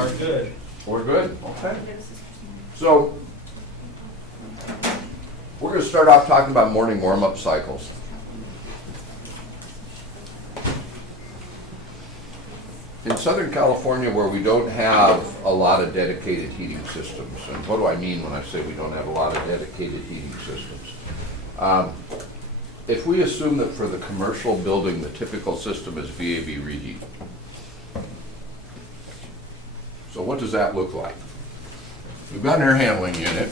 Are good. We're good? Okay. So, we're going to start off talking about morning warm-up cycles. In Southern California, where we don't have a lot of dedicated heating systems, and what do I mean when I say we don't have a lot of dedicated heating systems? If we assume that for the commercial building, the typical system is VAV reheat. So what does that look like? We've got an air handling unit,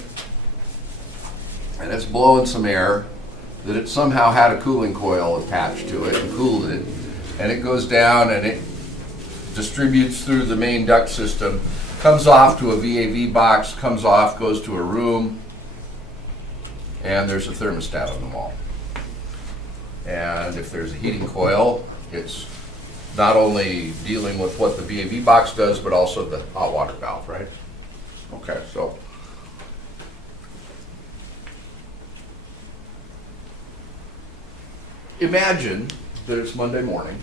and it's blowing some air that it somehow had a cooling coil attached to it and cooled it, and it goes down and it distributes through the main duct system, comes off to a VAV box, comes off, goes to a room, and there's a thermostat on the wall. And if there's a heating coil, it's not only dealing with what the VAV box does, but also the hot water valve, right? Okay, so imagine that it's Monday morning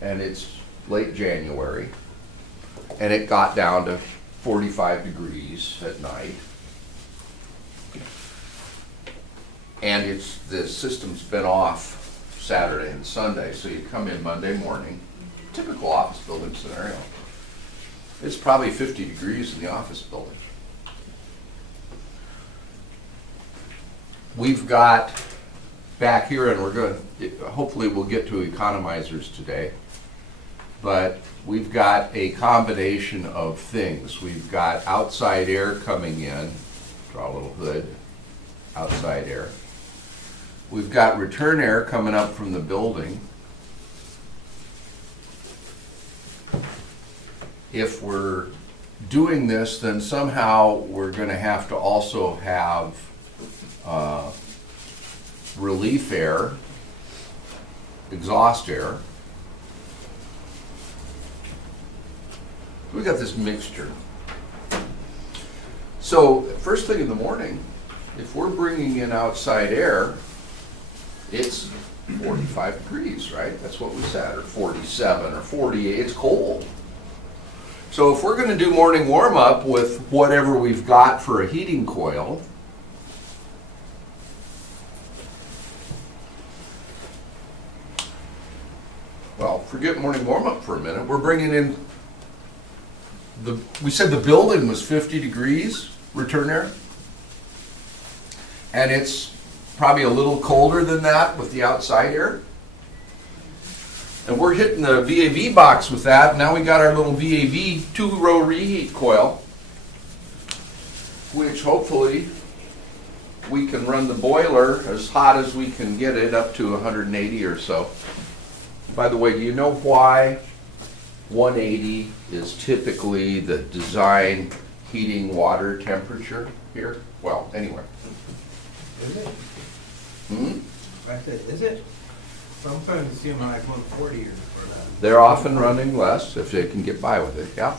and it's late January and it got down to 45 degrees at night. And the system's been off Saturday and Sunday, so you come in Monday morning, typical office building scenario. It's probably 50 degrees in the office building. We've got back here, and we're going to, hopefully we'll get to economizers today, but we've got a combination of things. We've got outside air coming in, draw a little hood, outside air. We've got return air coming up from the building. If we're doing this, then somehow we're going to have to also have relief air, exhaust air. We got this mixture. So first thing in the morning, if we're bringing in outside air, it's 45 degrees, right? That's what we said, or 47 or 48. It's cold. So if we're going to do morning warm-up with whatever we've got for a heating coil, well, forget morning warm-up for a minute. We're bringing in we said the building was 50 degrees return air, and it's probably a little colder than that with the outside air. And we're hitting the VAV box with that. Now we got our little VAV 2-row reheat coil, which hopefully we can run the boiler as hot as we can get it, up to 180 or so. By the way, do you know why 180 is typically the design heating water temperature here? Well, anyway. Is it? I said, is it? Sometimes it seems like 140 for that. They're often running less if they can get by with it, yeah.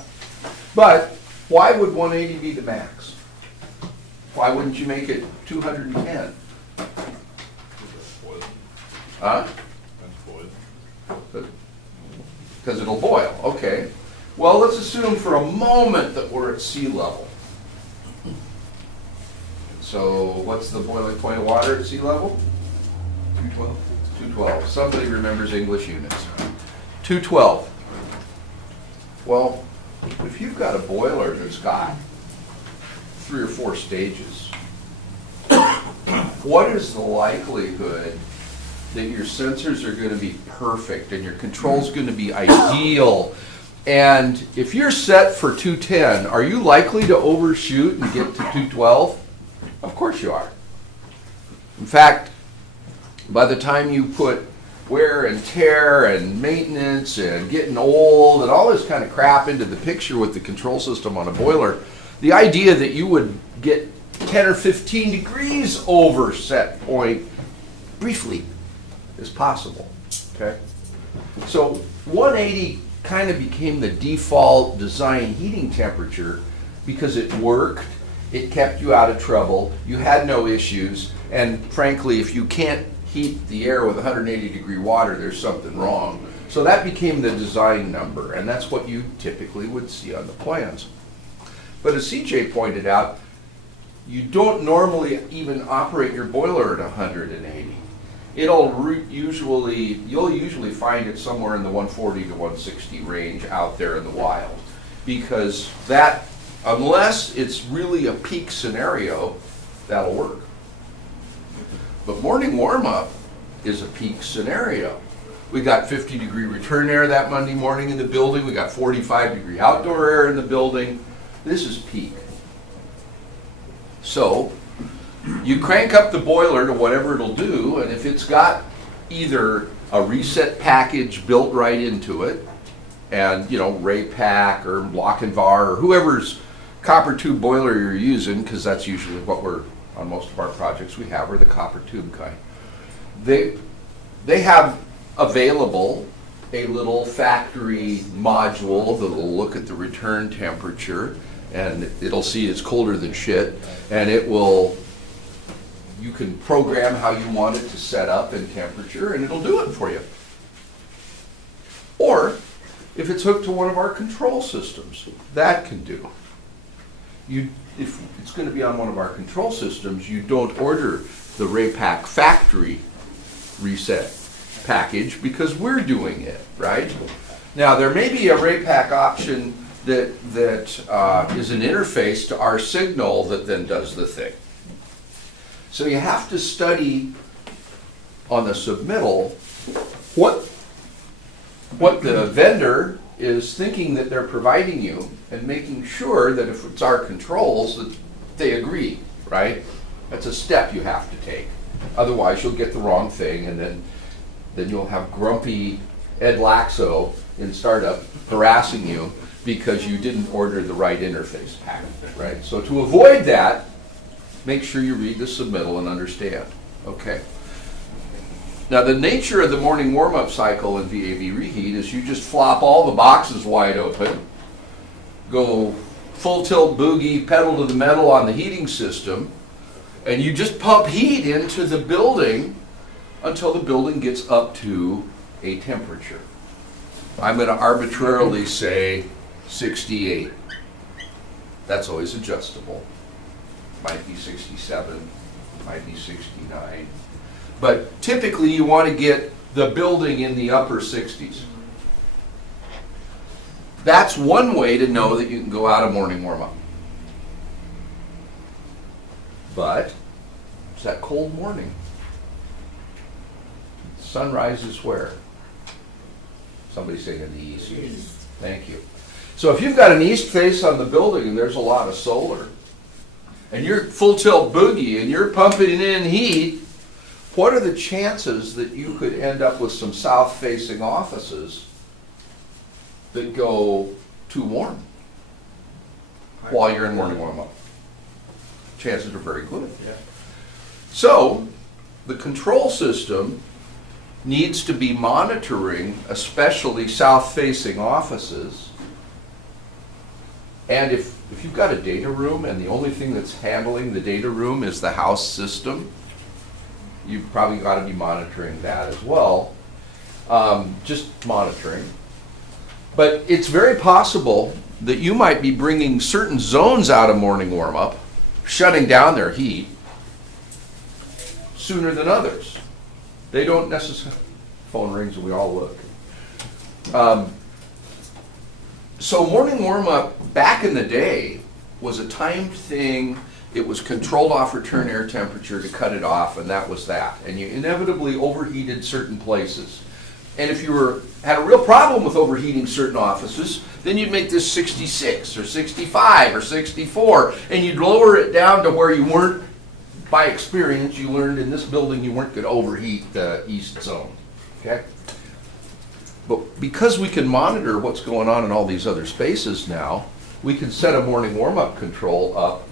But why would 180 be the max? Why wouldn't you make it 210? Huh? Because it'll boil, okay. Well, let's assume for a moment that we're at sea level. So what's the boiling point of water at sea level? 212. 212. Somebody remembers English units. 212. Well, if you've got a boiler that's got 3 or 4 stages, what is the likelihood that your sensors are going to be perfect and your control's going to be ideal? And if you're set for 210, are you likely to overshoot and get to 212? Of course you are. In fact, by the time you put wear and tear and maintenance and getting old and all this kind of crap into the picture with the control system on a boiler, the idea that you would get 10 or 15 degrees over set point briefly is possible, okay? So 180 kind of became the default design heating temperature because it worked, it kept you out of trouble, you had no issues, and frankly, if you can't heat the air with 180 degree water, there's something wrong. So that became the design number, and that's what you typically would see on the plans. But as CJ pointed out, you don't normally even operate your boiler at 180. You'll usually find it somewhere in the 140 to 160 range out there in the wild. Because that, unless it's really a peak scenario, that'll work. But morning warm-up is a peak scenario. We got 50-degree return air that Monday morning in the building. We got 45-degree outdoor air in the building. This is peak. So you crank up the boiler to whatever it'll do, and if it's got either a reset package built right into it, and Ray Pack or Lock and Var or whoever's copper tube boiler you're using, because that's usually what we're on most of our projects we have, are the copper tube kind. They have available a little factory module that'll look at the return temperature, and it'll see it's colder than shit, and you can program how you want it to set up in temperature, and it'll do it for you. Or if it's hooked to one of our control systems, that can do. If it's going to be on one of our control systems, you don't order the Raypak factory reset package because we're doing it, right? Now, there may be a Raypak option that is an interface to our signal that then does the thing. So you have to study on the submittal what the vendor is thinking that they're providing you, and making sure that if it's our controls that they agree, right? That's a step you have to take. Otherwise you'll get the wrong thing, and then you'll have grumpy Ed Laxo in startup harassing you because you didn't order the right interface package, right? So to avoid that, make sure you read the submittal and understand, okay? Now, the nature of the morning warm-up cycle in VAV reheat is you just flop all the boxes wide open, go full tilt boogie, pedal to the metal on the heating system, and you just pump heat into the building until the building gets up to a temperature. I'm going to arbitrarily say 68. That's always adjustable. Might be 67, might be 69. But typically you want to get the building in the upper 60s. That's one way to know that you can go out of morning warm-up. But it's that cold morning. Sun rises where? Somebody saying in the east. Thank you. So if you've got an east face on the building and there's a lot of solar, and you're full tilt boogie and you're pumping in heat, what are the chances that you could end up with some south facing offices that go too warm while you're in morning warm-up? Chances are very good. Yeah. So the control system needs to be monitoring, especially south-facing offices. And if you've got a data room and the only thing that's handling the data room is the house system, you've probably got to be monitoring that as well. Just monitoring. But it's very possible that you might be bringing certain zones out of morning warm-up, shutting down their heat sooner than others. They don't necessarily, phone rings and we all look. So morning warm-up back in the day was a timed thing. It was controlled off return air temperature to cut it off, and that was that. And you inevitably overheated certain places. And if you had a real problem with overheating certain offices, then you'd make this 66 or 65 or 64, and you'd lower it down to where you weren't, by experience, you learned in this building you weren't going to overheat the east zone, okay? But because we can monitor what's going on in all these other spaces now, we can set a morning warm-up control up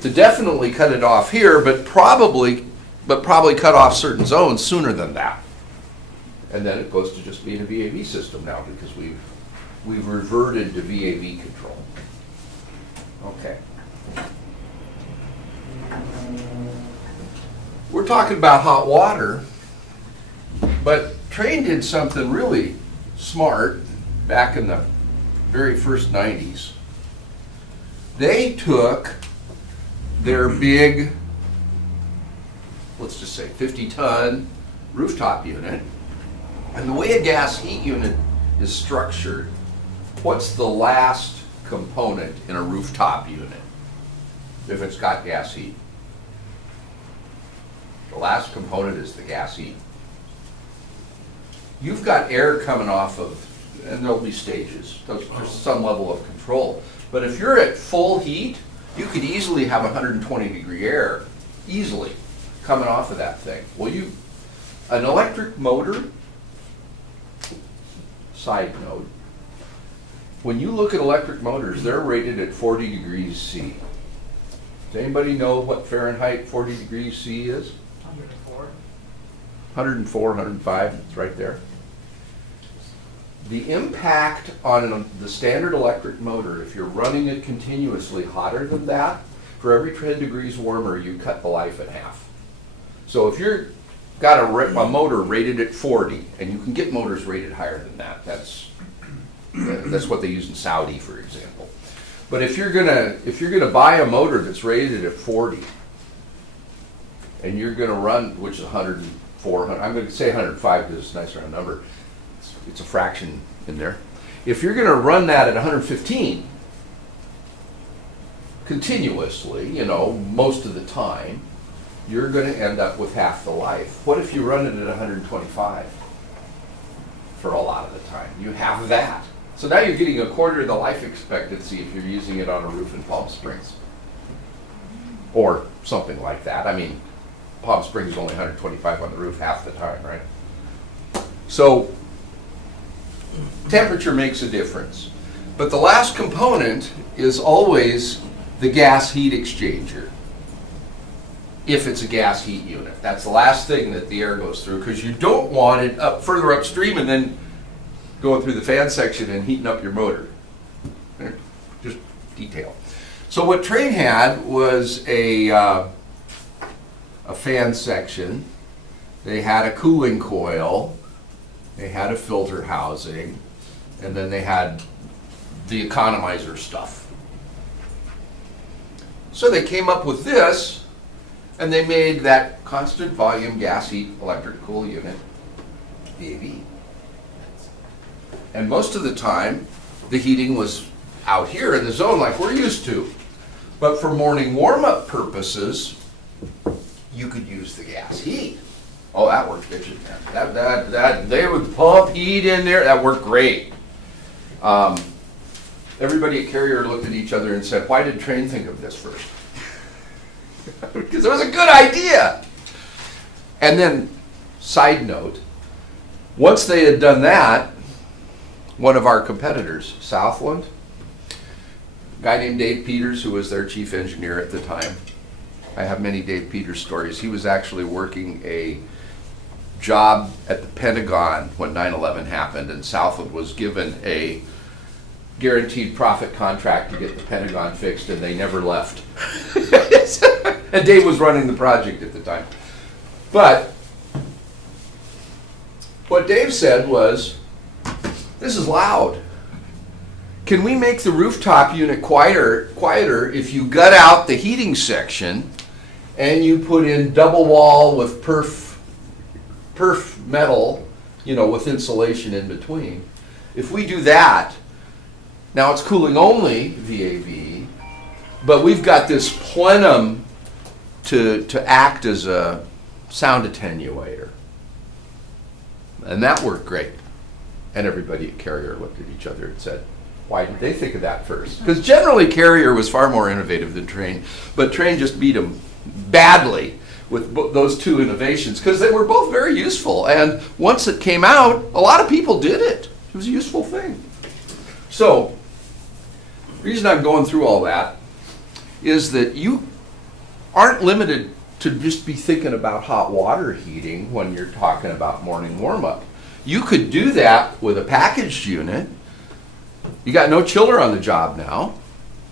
to definitely cut it off here, but probably cut off certain zones sooner than that. And then it goes to just being a VAV system now because we've reverted to VAV control. Okay. We're talking about hot water, but Trane did something really smart back in the very first 90s. They took their big, let's just say 50-ton rooftop unit, and the way a gas heat unit is structured, what's the last component in a rooftop unit if it's got gas heat? The last component is the gas heat. You've got air coming off of, and there'll be stages, there's some level of control. But if you're at full heat, you could easily have 120-degree air, easily, coming off of that thing. Well, an electric motor, side note, when you look at electric motors, they're rated at 40 degrees C. Does anybody know what Fahrenheit 40 degrees C is? 104, 105, it's right there. The impact on the standard electric motor, if you're running it continuously hotter than that, for every 10 degrees warmer, you cut the life in half. So if you've got a motor rated at 40, and you can get motors rated higher than that, that's what they use in Saudi, for example. But if you're gonna buy a motor that's rated at 40, and you're gonna run, which is 104, I'm gonna say 105 because it's a nice round number. It's a fraction in there. If you're gonna run that at 115 continuously, most of the time, you're gonna end up with half the life. What if you run it at 125 for a lot of the time? You have that. So now you're getting a quarter of the life expectancy if you're using it on a roof in Palm Springs. Or something like that. I mean, Palm Springs is only 125 on the roof half the time, right? So temperature makes a difference. But the last component is always the gas heat exchanger. If it's a gas heat unit. That's the last thing that the air goes through, because you don't want it up further upstream and then going through the fan section and heating up your motor. Just detail. So what Trane had was a fan section. They had a cooling coil. They had a filter housing. And then they had the economizer stuff. So they came up with this, and they made that constant volume gas heat electric cool unit, VAV. And most of the time, the heating was out here in the zone like we're used to. But for morning warm-up purposes, you could use the gas heat. Oh, that worked bitchin', man. They would pump heat in there. That worked great. Everybody at Carrier looked at each other and said, why did Trane think of this first? Because it was a good idea. And then, side note, once they had done that, one of our competitors, Southland, a guy named Dave Peters, who was their chief engineer at the time. I have many Dave Peters stories. He was actually working a job at the Pentagon when 9/11 happened, and Southland was given a guaranteed profit contract to get the Pentagon fixed, and they never left. And Dave was running the project at the time. But what Dave said was, this is loud. Can we make the rooftop unit quieter if you gut out the heating section and you put in double wall with perf metal, with insulation in between? If we do that, now it's cooling only VAV, but we've got this plenum to act as a sound attenuator. And that worked great. And everybody at Carrier looked at each other and said, why did they think of that first? Because generally Carrier was far more innovative than Trane, but Trane just beat them badly with those two innovations because they were both very useful. And once it came out, a lot of people did it. It was a useful thing. So, the reason I'm going through all that is that you aren't limited to just be thinking about hot water heating when you're talking about morning warm-up. You could do that with a packaged unit. You got no chiller on the job now.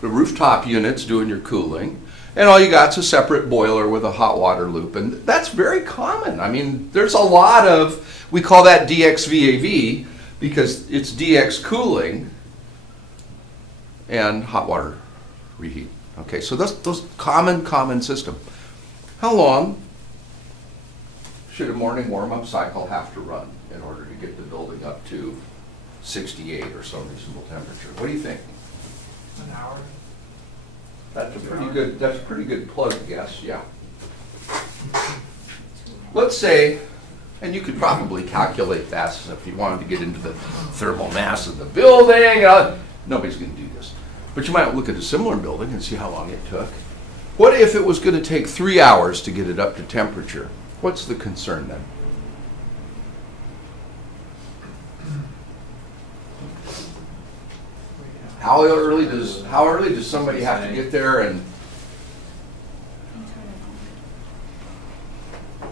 The rooftop unit's doing your cooling. And all you got's a separate boiler with a hot water loop. And that's very common. I mean, there's a lot of, we call that DXVAV because it's DX cooling and hot water reheat. Okay, so those common system. How long should a morning warm-up cycle have to run in order to get the building up to 68 or some reasonable temperature? What do you think? An hour. That's a pretty good plug guess, yeah. Let's say, and you could probably calculate that if you wanted to get into the thermal mass of the building. Nobody's going to do this. But you might look at a similar building and see how long it took. What if it was going to take 3 hours to get it up to temperature? What's the concern then? How early does somebody have to get there? And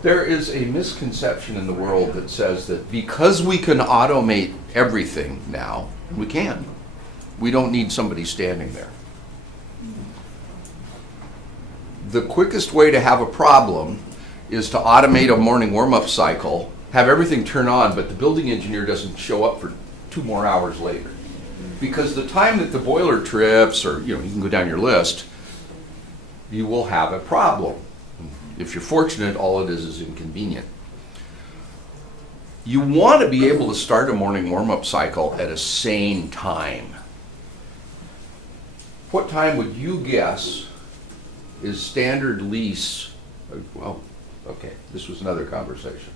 there is a misconception in the world that says that because we can automate everything now, we can. We don't need somebody standing there. The quickest way to have a problem is to automate a morning warm-up cycle, have everything turn on, but the building engineer doesn't show up for 2 more hours later. Because the time that the boiler trips, or you can go down your list, you will have a problem. If you're fortunate, all it is inconvenient. You want to be able to start a morning warm-up cycle at a sane time. What time would you guess is standard lease? Well, okay, this was another conversation.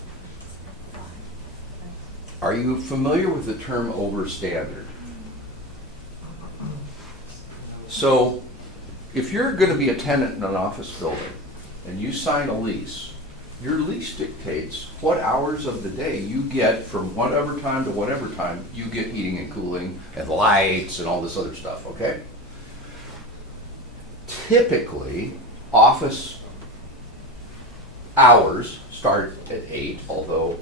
Are you familiar with the term overstandard? So, if you're going to be a tenant in an office building and you sign a lease, your lease dictates what hours of the day you get from whatever time to whatever time you get heating and cooling and lights and all this other stuff, okay? Typically, office hours start at 8, although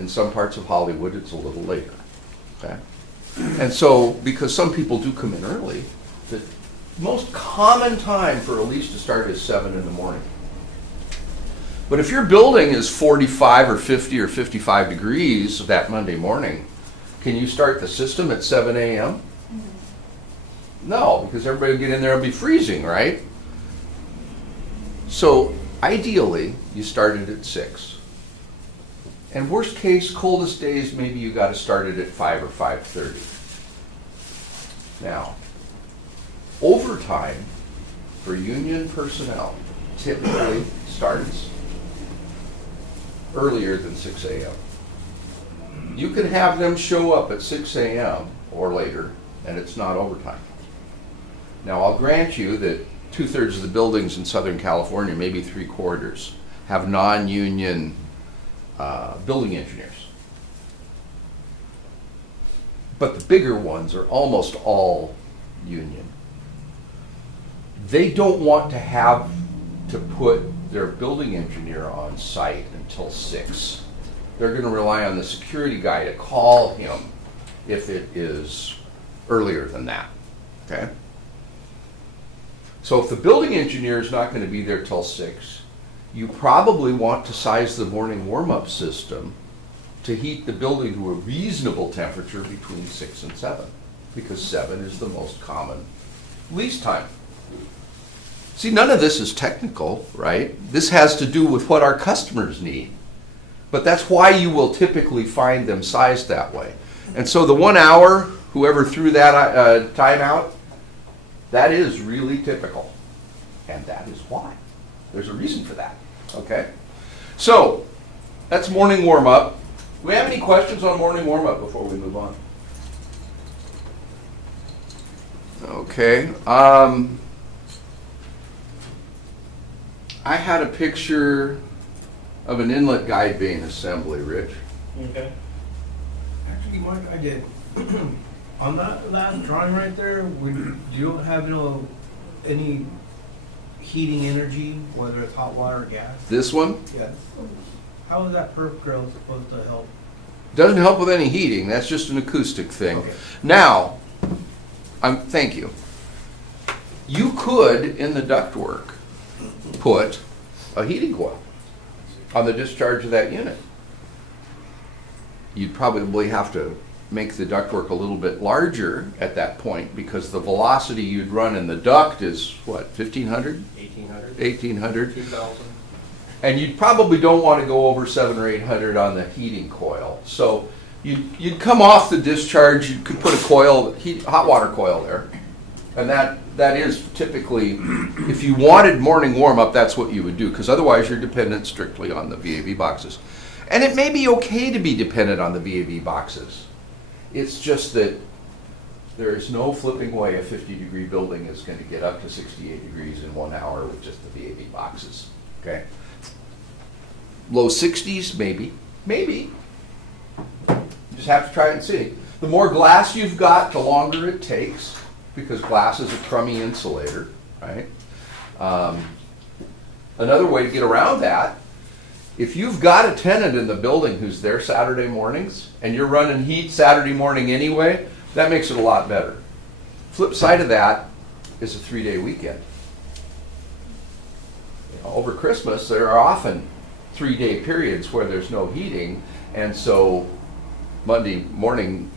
in some parts of Hollywood it's a little later, okay? And so, because some people do come in early, the most common time for a lease to start is 7 in the morning. But if your building is 45 or 50 or 55 degrees that Monday morning, can you start the system at 7 a.m.? No, because everybody will get in there and be freezing, right? So ideally, you started at 6. And worst case, coldest days, maybe you got to start it at 5 or 5:30. Now, overtime for union personnel typically starts earlier than 6 a.m. You can have them show up at 6 a.m. or later, and it's not overtime. Now, I'll grant you that 2/3 of the buildings in Southern California, maybe 3/4, have non-union building engineers. But the bigger ones are almost all union. They don't want to have to put their building engineer on site until 6. They're going to rely on the security guy to call him if it is earlier than that, okay? So if the building engineer is not going to be there till 6, you probably want to size the morning warm-up system to heat the building to a reasonable temperature between 6 and 7, because 7 is the most common lease time. See, none of this is technical, right? This has to do with what our customers need. But that's why you will typically find them sized that way. And so the 1 hour, whoever threw that time out, that is really typical. And that is why. There's a reason for that, okay? So, that's morning warm-up. Do we have any questions on morning warm-up before we move on? Okay. I had a picture of an inlet guide vane assembly, Rich. Okay. Actually, Mike, I did. On that last drawing right there, do you have any heating energy, whether it's hot water or gas? This one? Yes. How is that perf grill supposed to help? Doesn't help with any heating. That's just an acoustic thing. Okay. Now, thank you. You could, in the ductwork, put a heating coil on the discharge of that unit. You'd probably have to make the ductwork a little bit larger at that point because the velocity you'd run in the duct is what, 1500? 1800. 1800. 2000. And you probably don't want to go over 700 or 800 on the heating coil. So you'd come off the discharge, you could put a coil, hot water coil there. And that is typically, if you wanted morning warm up, that's what you would do, because otherwise you're dependent strictly on the VAV boxes. And it may be okay to be dependent on the VAV boxes. It's just that there is no flipping way a 50-degree building is going to get up to 68 degrees in 1 hour with just the VAV boxes, okay? Low 60s, maybe. You just have to try it and see. The more glass you've got, the longer it takes, because glass is a crummy insulator, right? Another way to get around that, if you've got a tenant in the building who's there Saturday mornings and you're running heat Saturday morning anyway, that makes it a lot better. Flip side of that is a 3-day weekend. You know, over Christmas, there are often 3-day periods where there's no heating, and so Monday morning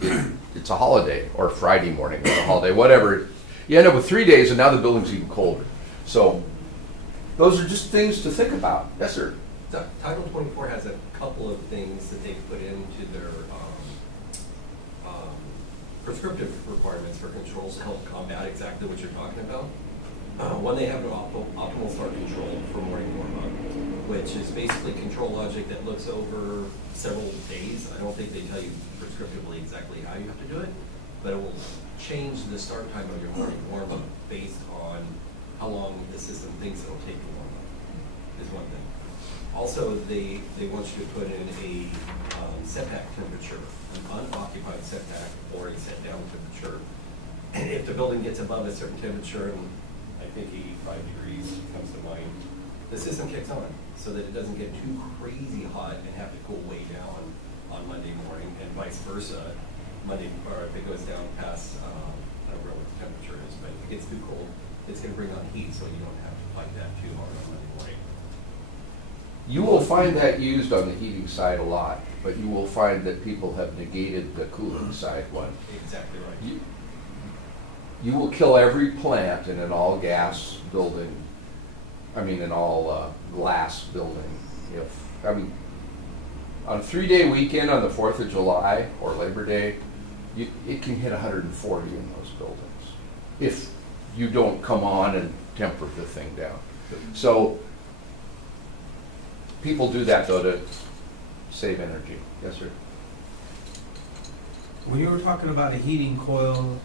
it's a holiday, or Friday morning it's a holiday, whatever. You end up with 3 days, and now the building's even colder. So those are just things to think about. Yes, sir. Title 24 has a couple of things that they put into their prescriptive requirements for controls to help combat exactly what you're talking about. One, they have an optimal start control for morning warm-up, which is basically control logic that looks over several days. I don't think they tell you prescriptively exactly how you have to do it, but it will change the start time of your morning warm-up based on how long the system thinks it'll take to warm up, is one thing. Also, they want you to put in a setback temperature, an unoccupied setback or a set down temperature. And if the building gets above a certain temperature, and I think 85 degrees comes to mind, the system kicks on so that it doesn't get too crazy hot and have to cool way down on Monday morning, and vice versa. Monday, or if it goes down past, I don't know what the temperature is, but if it gets too cold, it's going to bring on heat, so you don't have to fight that too hard on Monday morning. You will find that used on the heating side a lot, but you will find that people have negated the cooling side one. Exactly right. You will kill every plant in an all-gas building, an all glass building. On a 3-day weekend on the 4th of July or Labor Day, it can hit 140 in those buildings if you don't come on and temper the thing down. So people do that, though, to save energy. Yes, sir? When you were talking about a heating coil,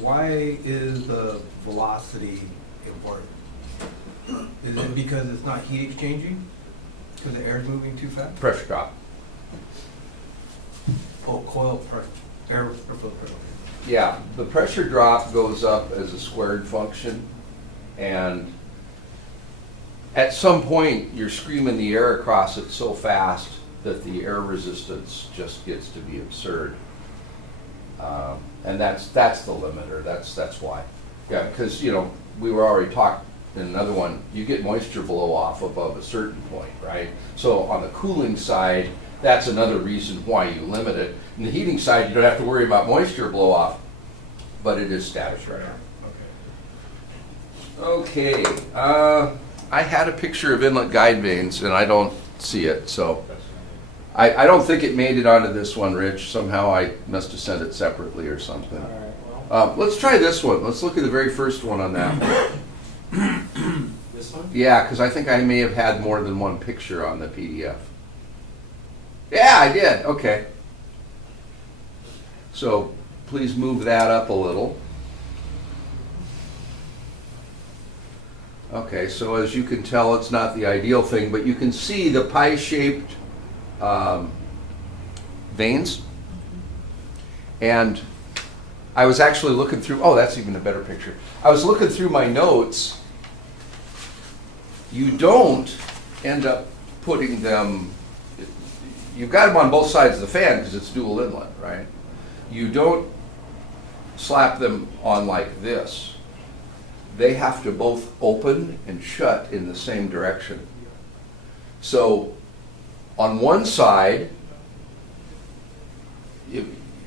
why is the velocity important? Is it because it's not heat exchanging? Because the air's moving too fast? Pressure drop. Oh, coil pressure, airflow pressure. Yeah, the pressure drop goes up as a squared function, and at some point you're screaming the air across it so fast that the air resistance just gets to be absurd. And that's the limiter. That's why. Yeah, because we were already talking in another one. You get moisture blow off above a certain point, right? So on the cooling side, that's another reason why you limit it. On the heating side, you don't have to worry about moisture blow off, but it is status right now. Okay. I had a picture of inlet guide vanes, and I don't see it, so. I don't think it made it onto this one, Rich. Somehow I must have sent it separately or something. All right, well. Let's try this one. Let's look at the very first one on that one. This one? Yeah, because I think I may have had more than one picture on the PDF. Yeah, I did. Okay. So please move that up a little. Okay, so as you can tell, it's not the ideal thing, but you can see the pie-shaped veins. And I was actually looking through, oh, that's even a better picture. I was looking through my notes. You don't end up putting them, you've got them on both sides of the fan because it's dual inlet, right? You don't slap them on like this. they have to both open and shut in the same direction. So on one side,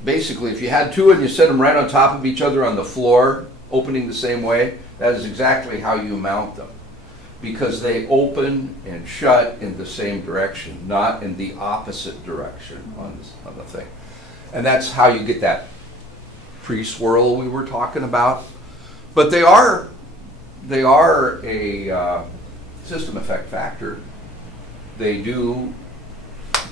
basically if you had two and you set them right on top of each other on the floor, opening the same way, that is exactly how you mount them. Because they open and shut in the same direction, not in the opposite direction on the thing. And that's how you get that pre-swirl we were talking about. But they are a system effect factor. They do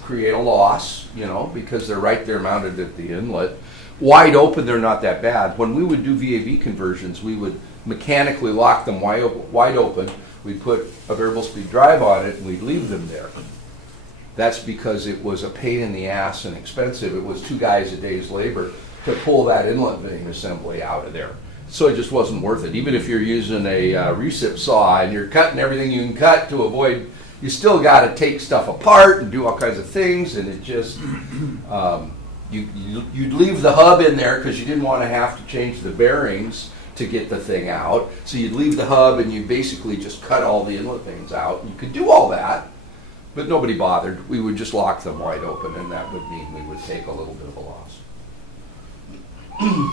create a loss, you know, because they're right there mounted at the inlet. Wide open, they're not that bad. When we would do VAV conversions, we would mechanically lock them wide open. We'd put a variable speed drive on it and we'd leave them there. That's because it was a pain in the ass and expensive. It was 2 guys a day's labor to pull that inlet vane assembly out of there. So it just wasn't worth it. Even if you're using a recip saw and you're cutting everything you can cut to avoid, you still got to take stuff apart and do all kinds of things, and it just, you'd leave the hub in there because you didn't want to have to change the bearings to get the thing out. So you'd leave the hub and you basically just cut all the inlet vanes out. You could do all that, but nobody bothered. We would just lock them wide open, and that would mean we would take a little bit of a loss.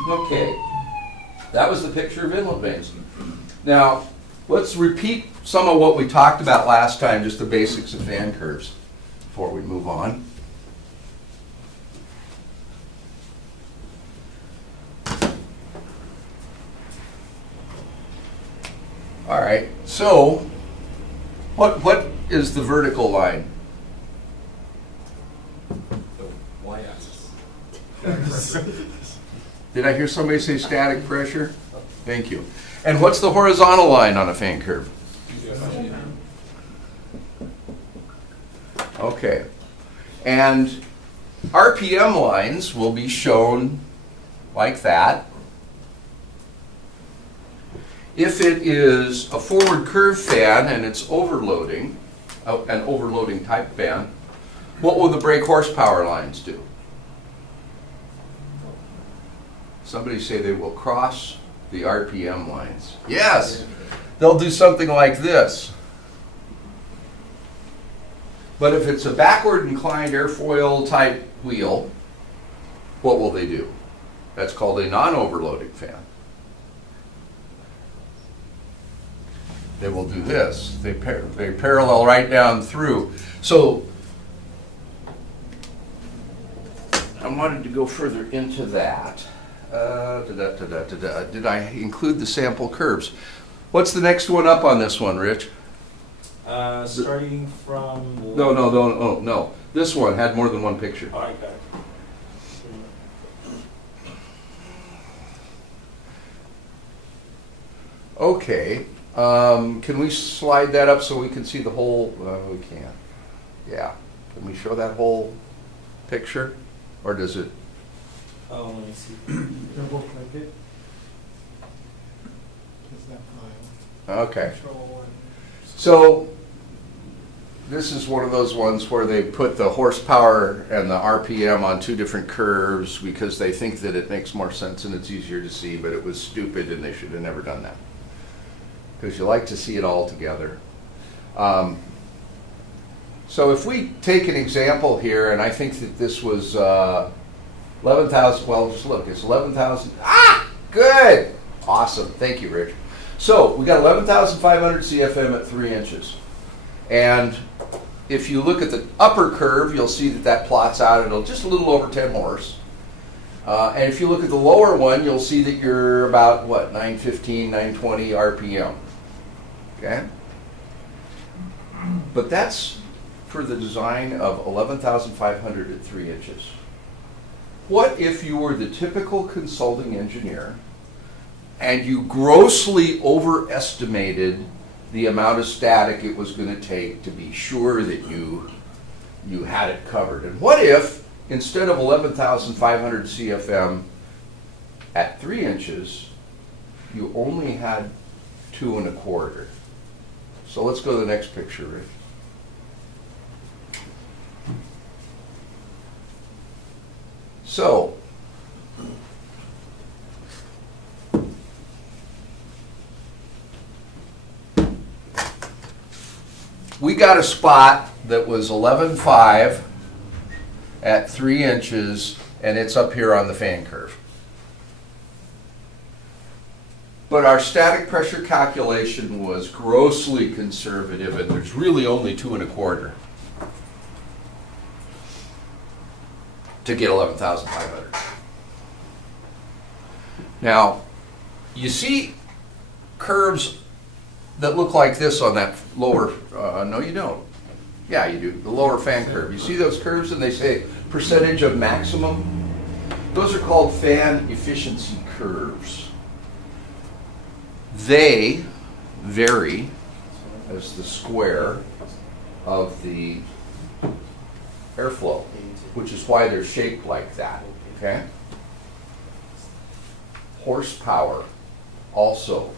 Okay, that was the picture of inlet vanes. Now, let's repeat some of what we talked about last time, just the basics of fan curves, before we move on. All right, so what is the vertical line? The y-axis. Did I hear somebody say static pressure? Thank you. And what's the horizontal line on a fan curve? Okay. And RPM lines will be shown like that. If it is a forward curve fan and it's overloading, an overloading type fan, what will the brake horsepower lines do? Somebody say they will cross the RPM lines. Yes, they'll do something like this. But if it's a backward inclined airfoil type wheel, what will they do? That's called a non-overloading fan. They will do this. They parallel right down through. So I wanted to go further into that. Did I include the sample curves? What's the next one up on this one, Rich? Starting from... No. This one had more than one picture. Oh, I got it. Okay. Can we slide that up so we can see the whole? We can't. Yeah. Can we show that whole picture? Or does it? Oh, let me see. Double click it. Is that file? Okay. Control and So this is one of those ones where they put the horsepower and the RPM on 2 different curves because they think that it makes more sense and it's easier to see, but it was stupid and they should have never done that. Because you like to see it all together. So if we take an example here, and I think that this was 11,000, well, just look, it's 11,000, good, awesome, thank you, Rich. So we got 11,500 CFM at 3 inches. And if you look at the upper curve, you'll see that that plots out at just a little over 10 horse. And if you look at the lower one, you'll see that you're about, what, 915, 920 RPM. Okay? But that's for the design of 11,500 at 3 inches. What if you were the typical consulting engineer and you grossly overestimated the amount of static it was going to take to be sure that you had it covered? And what if, instead of 11,500 CFM at 3 inches, you only had 2 1/4? So let's go to the next picture, Rick. So, got a spot that was 11.5 at 3 inches, and it's up here on the fan curve. But our static pressure calculation was grossly conservative, and there's really only 2 1/4 to get 11,500. Now, you see curves that look like this on that lower, no you don't. Yeah, you do, the lower fan curve. You see those curves and they say percentage of maximum? Those are called fan efficiency curves. They vary as the square of the airflow, which is why they're shaped like that, okay? Horsepower also,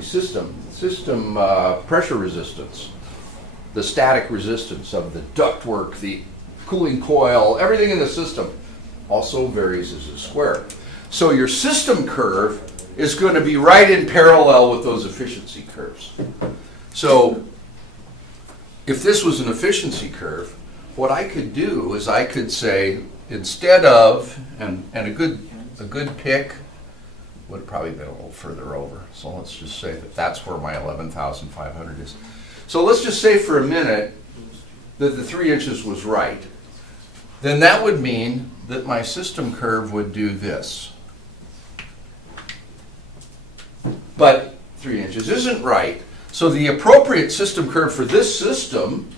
system pressure resistance, the static resistance of the ductwork, the cooling coil, everything in the system also varies as a square. So your system curve is going to be right in parallel with those efficiency curves. So if this was an efficiency curve, what I could do is I could say, instead of, and a good pick would have probably been a little further over. So let's just say that that's where my 11,500 is. So let's just say for a minute that the 3 inches was right. Then that would mean that my system curve would do this. But 3 inches isn't right. So the appropriate system curve for this system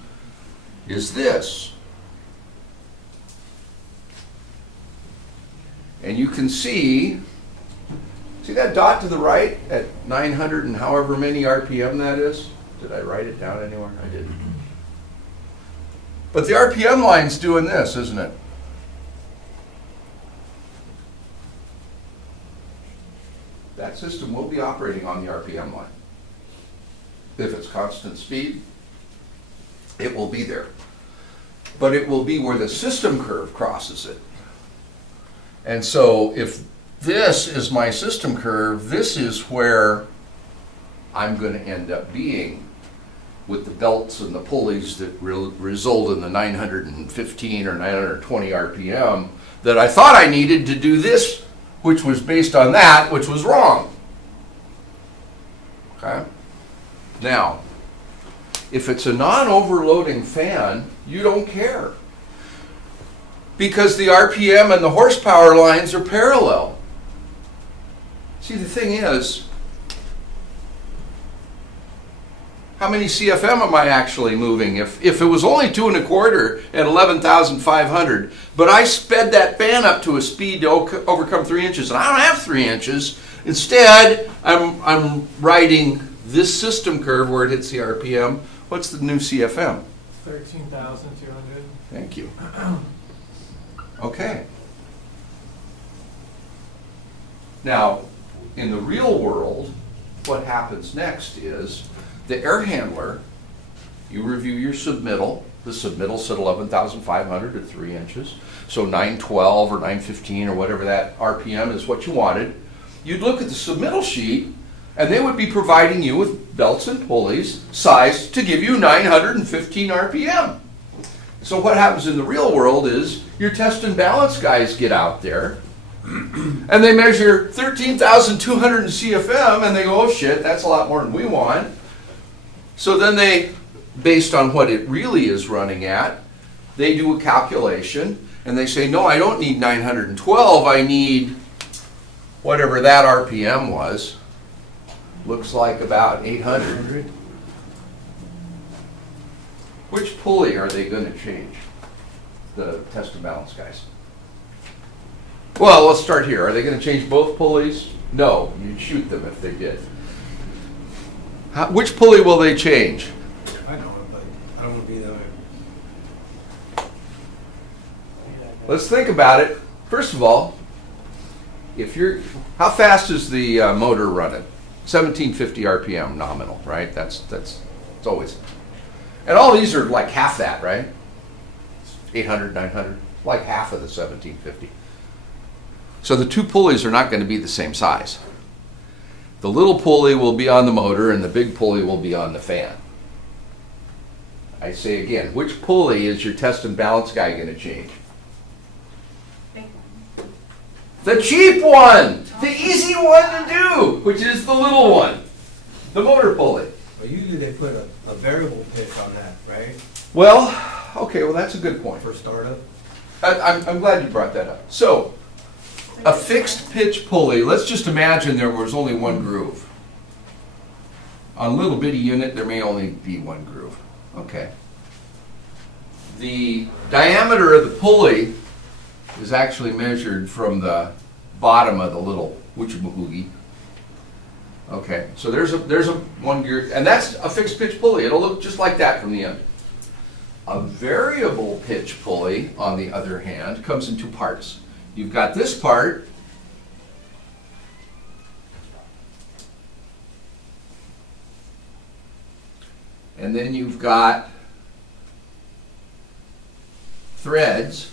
is this. And you can see that dot to the right at 900 and however many RPM that is? Did I write it down anywhere? I didn't. But the RPM line's doing this, isn't it? That system will be operating on the RPM line. If it's constant speed, it will be there. But it will be where the system curve crosses it. And so if this is my system curve, this is where I'm going to end up being with the belts and the pulleys that result in the 915 or 920 RPM that I thought I needed to do this, which was based on that, which was wrong. Okay? Now, if it's a non-overloading fan, you don't care. Because the RPM and the horsepower lines are parallel. See, the thing is, how many CFM am I actually moving? If it was only 2 1/4 at 11,500, but I sped that fan up to a speed to overcome 3 inches, and I don't have 3 inches. Instead, I'm riding this system curve where it hits the RPM. What's the new CFM? 13,200. Thank you. Okay. Now, in the real world, what happens next is the air handler, you review your submittal. The submittal said 11,500 at 3 inches. So 912 or 915 or whatever that RPM is what you wanted. You'd look at the submittal sheet, and they would be providing you with belts and pulleys sized to give you 915 RPM. So what happens in the real world is your test and balance guys get out there and they measure 13,200 CFM and they go, oh shit, that's a lot more than we want. So then they, based on what it really is running at, they do a calculation and they say, no, I don't need 912, I need whatever that RPM was. Looks like about 800. Which pulley are they going to change? The test and balance guys. Well, let's start here. Are they going to change both pulleys? No, you'd shoot them if they did. Which pulley will they change? I know it, but I don't want to be that way. Let's think about it. First of all, how fast is the motor running? 1750 RPM nominal, right? That's it's always. And all these are like half that, right? 800, 900, like half of the 1750. So the two pulleys are not going to be the same size. The little pulley will be on the motor and the big pulley will be on the fan. I say again, which pulley is your test and balance guy going to change? The cheap one! The easy one to do, which is the little one, the motor pulley. Well, usually they put a variable pitch on that, right? Well, okay, well that's a good point. For startup. I'm glad you brought that up. So, a fixed pitch pulley, let's just imagine there was only one groove. On a little bitty unit, there may only be one groove. Okay. The diameter of the pulley is actually measured from the bottom of the little witchamahoogie. Okay, so there's a one gear, and that's a fixed pitch pulley. It'll look just like that from the end. A variable pitch pulley, on the other hand, comes in two parts. You've got this part, and then you've got threads.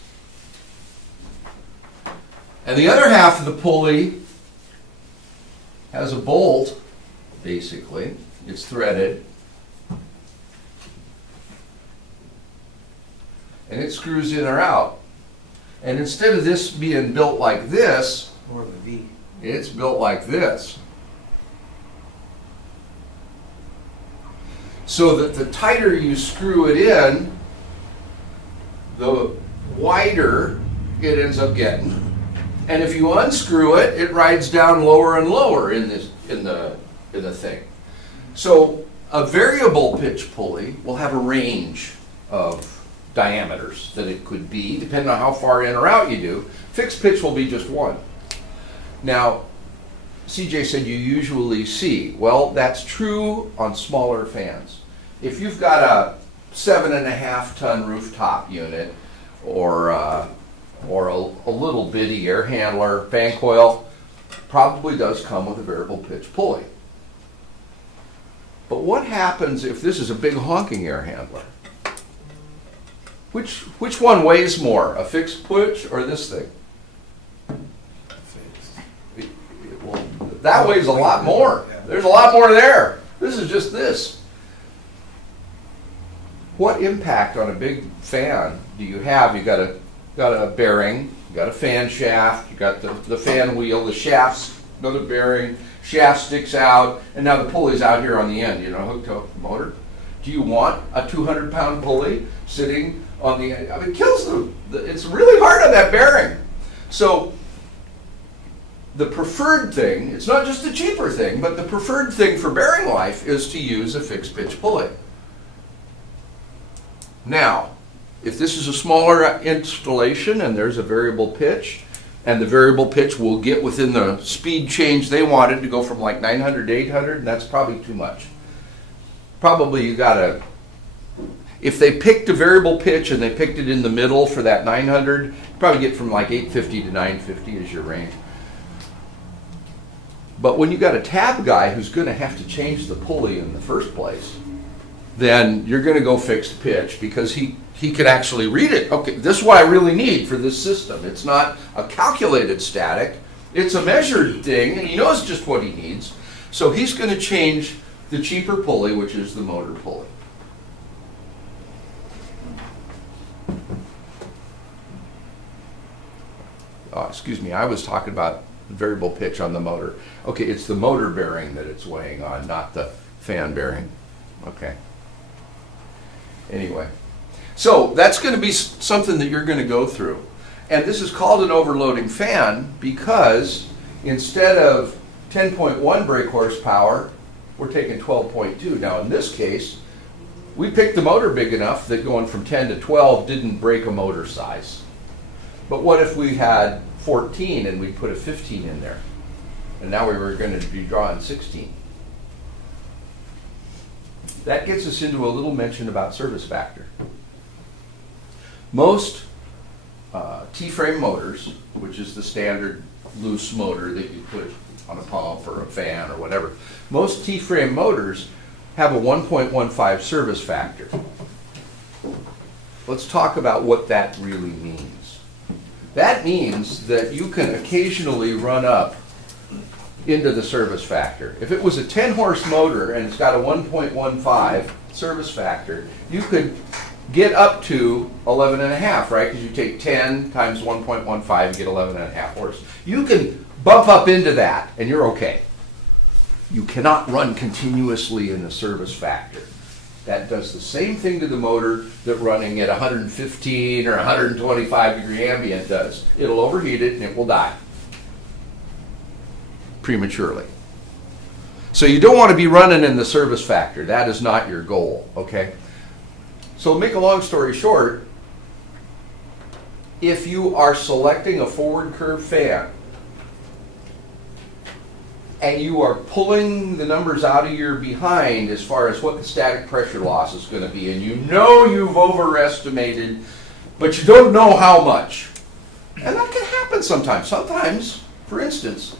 And the other half of the pulley has a bolt, basically. It's threaded. And it screws in or out. And instead of this being built like this, More of a V. it's built like this. So that the tighter you screw it in, the wider it ends up getting. And if you unscrew it, it rides down lower and lower in the thing. So a variable pitch pulley will have a range of diameters that it could be, depending on how far in or out you do. Fixed pitch will be just one. Now, CJ said you usually see. Well, that's true on smaller fans. If you've got a 7.5 ton rooftop unit or a little bitty air handler, fan coil, probably does come with a variable pitch pulley. But what happens if this is a big honking air handler? Which one weighs more, a fixed pitch or this thing? Well, that weighs a lot more. There's a lot more there. This is just this. What impact on a big fan do you have? You got a bearing, you got a fan shaft, you got the fan wheel, the shaft's another bearing, shaft sticks out, and now the pulley's out here on the end, hooked to the motor. Do you want a 200-pound pulley sitting on the end? I mean, it kills them. It's really hard on that bearing. So the preferred thing, it's not just the cheaper thing, but the preferred thing for bearing life is to use a fixed pitch pulley. Now, if this is a smaller installation and there's a variable pitch, and the variable pitch will get within the speed change they wanted to go from like 900 to 800, and that's probably too much. Probably you gotta, if they picked a variable pitch and they picked it in the middle for that 900, you probably get from like 850 to 950 is your range. But when you got a tab guy who's gonna have to change the pulley in the first place, then you're gonna go fixed pitch because he can actually read it. Okay, this is what I really need for this system. It's not a calculated static, it's a measured thing, and he knows just what he needs. So he's gonna change the cheaper pulley, which is the motor pulley. Oh, excuse me, I was talking about variable pitch on the motor. Okay, it's the motor bearing that it's weighing on, not the fan bearing. Okay. Anyway, so that's going to be something that you're going to go through. And this is called an overloading fan because instead of 10.1 brake horsepower, we're taking 12.2. Now in this case, we picked the motor big enough that going from 10 to 12 didn't break a motor size. But what if we had 14 and we put a 15 in there? And now we were going to be drawing 16. That gets us into a little mention about service factor. Most T-frame motors, which is the standard loose motor that you put on a pump or a fan or whatever, most T-frame motors have a 1.15 service factor. Let's talk about what that really means. That means that you can occasionally run up into the service factor. If it was a 10 horse motor and it's got a 1.15 service factor, you could get up to 11 and a half, right? Because you take 10 times 1.15, you get 11 and a half horse. You can bump up into that, and you're okay. You cannot run continuously in the service factor. That does the same thing to the motor that running at 115 or 125 degree ambient does. It'll overheat it and it will die prematurely. So you don't want to be running in the service factor. That is not your goal, okay? So make a long story short, if you are selecting a forward curve fan and you are pulling the numbers out of your behind as far as what the static pressure loss is going to be, and you know you've overestimated, but you don't know how much. And that can happen sometimes. Sometimes, for instance,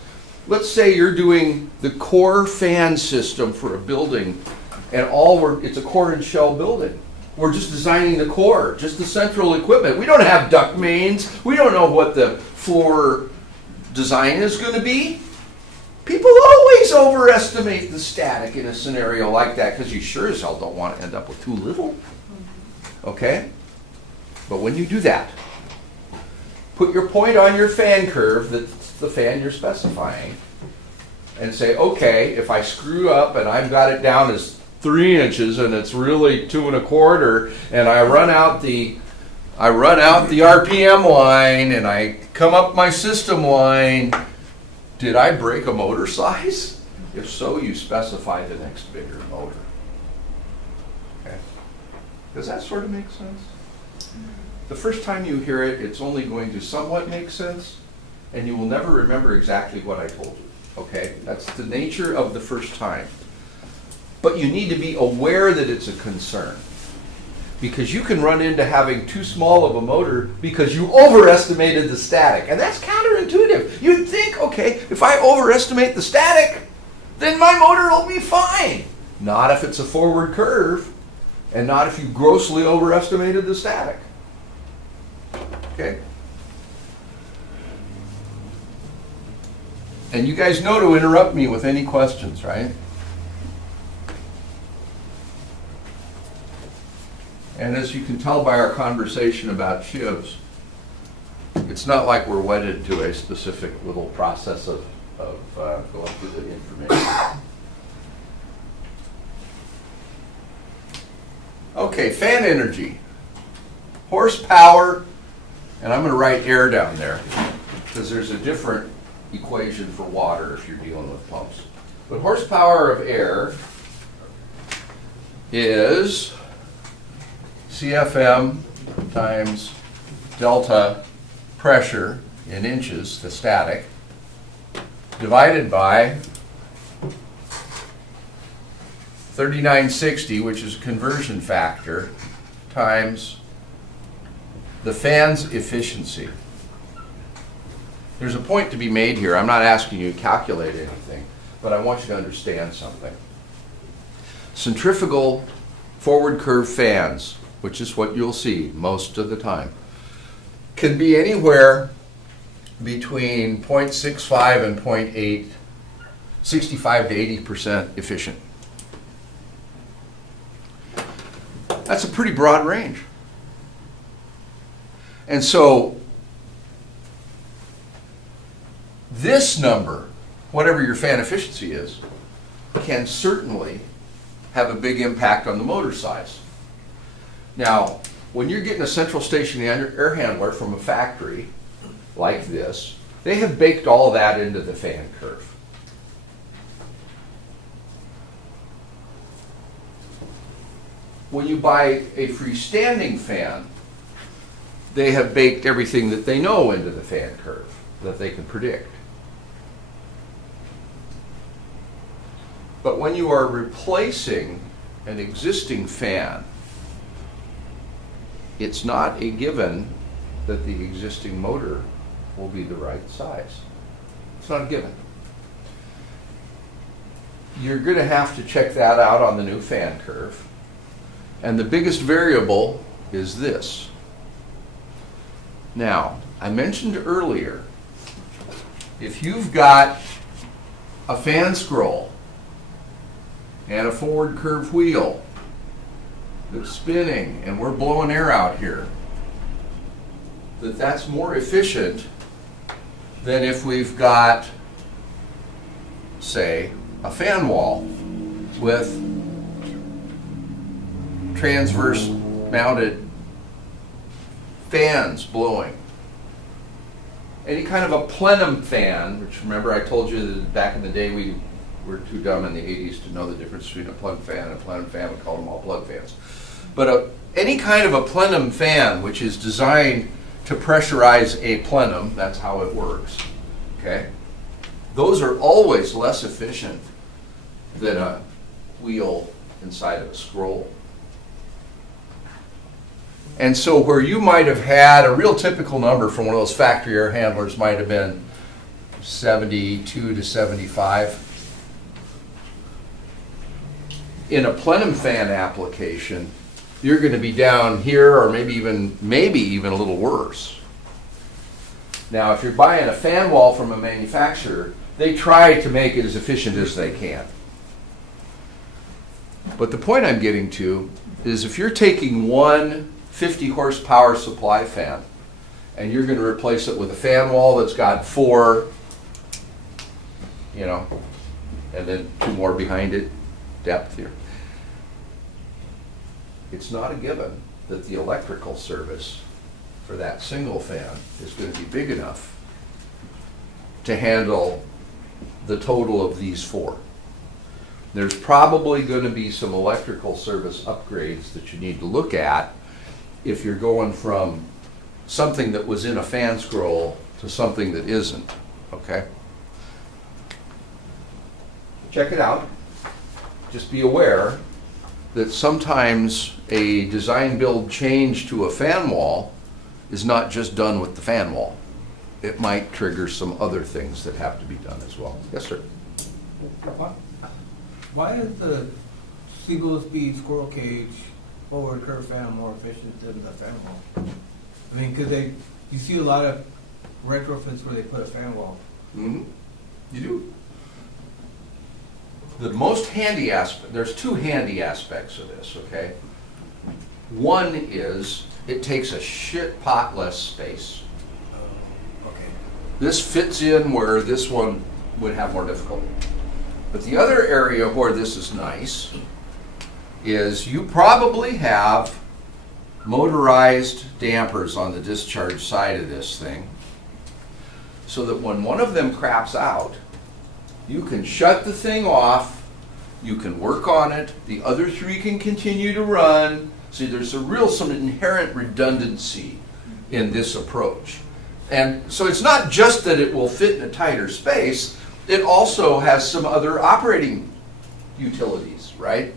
let's say you're doing the core fan system for a building, and it's a core and shell building. We're just designing the core, just the central equipment. We don't have duct mains. We don't know what the floor design is going to be. People always overestimate the static in a scenario like that because you sure as hell don't want to end up with too little. Okay? But when you do that, put your point on your fan curve, that's the fan you're specifying, and say, okay, if I screw up and I've got it down as 3 inches and it's really 2 1/4, and I run out the RPM line and I come up my system line, did I break a motor size? If so, you specify the next bigger motor. Okay? Does that sort of make sense? The first time you hear it, it's only going to somewhat make sense, and you will never remember exactly what I told you. Okay? That's the nature of the first time. But you need to be aware that it's a concern, because you can run into having too small of a motor because you overestimated the static. And that's counterintuitive. You'd think, okay, if I overestimate the static, then my motor will be fine. Not if it's a forward curve, and not if you grossly overestimated the static. Okay? And you guys know to interrupt me with any questions, right? And as you can tell by our conversation about shivs, it's not like we're wedded to a specific little process of going through the information. Okay, fan energy. Horsepower, and I'm going to write air down there, because there's a different equation for water if you're dealing with pumps. But horsepower of air is CFM times delta pressure in inches, the static, divided by 3960, which is conversion factor, times the fan's efficiency. There's a point to be made here. I'm not asking you to calculate anything, but I want you to understand something. Centrifugal forward curve fans, which is what you'll see most of the time, can be anywhere between 0.65 and 0.8, 65 to 80% efficient. That's a pretty broad range. And so this number, whatever your fan efficiency is, can certainly have a big impact on the motor size. Now, when you're getting a central station air handler from a factory like this, they have baked all that into the fan curve. When you buy a freestanding fan, they have baked everything that they know into the fan curve that they can predict. But when you are replacing an existing fan, it's not a given that the existing motor will be the right size. It's not a given. You're going to have to check that out on the new fan curve. And the biggest variable is this. Now, I mentioned earlier, if you've got a fan scroll and a forward curve wheel that's spinning and we're blowing air out here, that's more efficient than if we've got, say, a fan wall with transverse mounted fans blowing. Any kind of a plenum fan, which remember I told you that back in the day we were too dumb in the 80s to know the difference between a plug fan and a plenum fan, we called them all plug fans. But any kind of a plenum fan which is designed to pressurize a plenum, that's how it works, okay? Those are always less efficient than a wheel inside of a scroll. And so where you might have had a real typical number from one of those factory air handlers might have been 72 to 75. In a plenum fan application, you're going to be down here or maybe even a little worse. Now, if you're buying a fan wall from a manufacturer, they try to make it as efficient as they can. But the point I'm getting to is if you're taking one 50 horsepower supply fan and you're going to replace it with a fan wall that's got 4, and then 2 more behind it, depth here. It's not a given that the electrical service for that single fan is going to be big enough to handle the total of these 4. There's probably going to be some electrical service upgrades that you need to look at if you're going from something that was in a fan scroll to something that isn't, okay? Check it out. Just be aware that sometimes a design build change to a fan wall is not just done with the fan wall. It might trigger some other things that have to be done as well. Yes, sir. Why is the single speed squirrel cage forward curve fan more efficient than the fan wall? I mean, because you see a lot of retrofits where they put a fan wall. Mm-hmm. You do. The most handy aspect, there's 2 handy aspects of this, okay? One is it takes a shit pot less space. Okay. This fits in where this one would have more difficulty. But the other area where this is nice is you probably have motorized dampers on the discharge side of this thing so that when one of them craps out, you can shut the thing off, you can work on it, the other 3 can continue to run. See, there's some inherent redundancy in this approach. And so it's not just that it will fit in a tighter space, it also has some other operating utilities, right?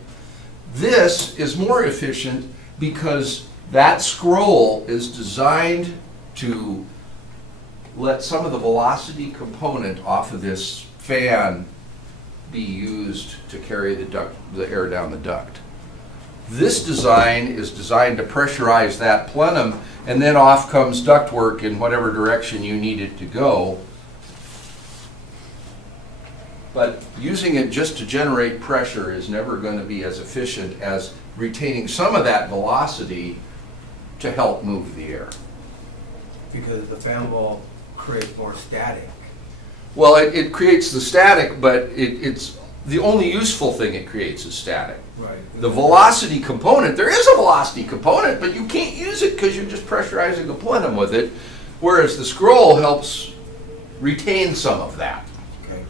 This is more efficient because that scroll is designed to let some of the velocity component off of this fan be used to carry the air down the duct. This design is designed to pressurize that plenum, and then off comes ductwork in whatever direction you need it to go. But using it just to generate pressure is never going to be as efficient as retaining some of that velocity to help move the air. Because the fan wall creates more static. Well, it creates the static, but it's the only useful thing it creates is static. Right. The velocity component, there is a velocity component, but you can't use it because you're just pressurizing the plenum with it, whereas the scroll helps retain some of that. Okay.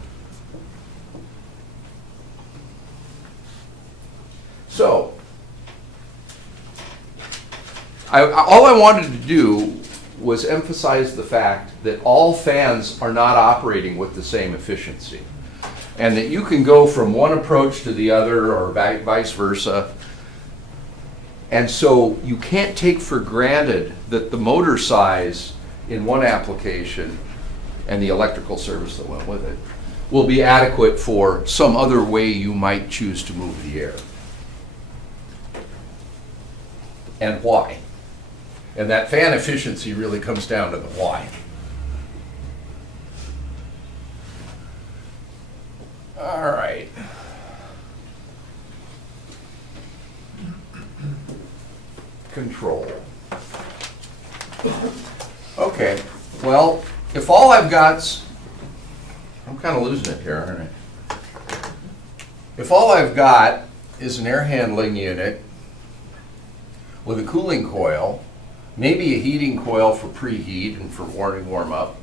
So, all I wanted to do was emphasize the fact that all fans are not operating with the same efficiency, and that you can go from one approach to the other or vice versa. And so you can't take for granted that the motor size in one application and the electrical service that went with it will be adequate for some other way you might choose to move the air. And why. And that fan efficiency really comes down to the why. All right. Okay, well, if all I've got's, I'm kind of losing it here, aren't I? If all I've got is an air handling unit with a cooling coil, maybe a heating coil for preheat and for warm-up.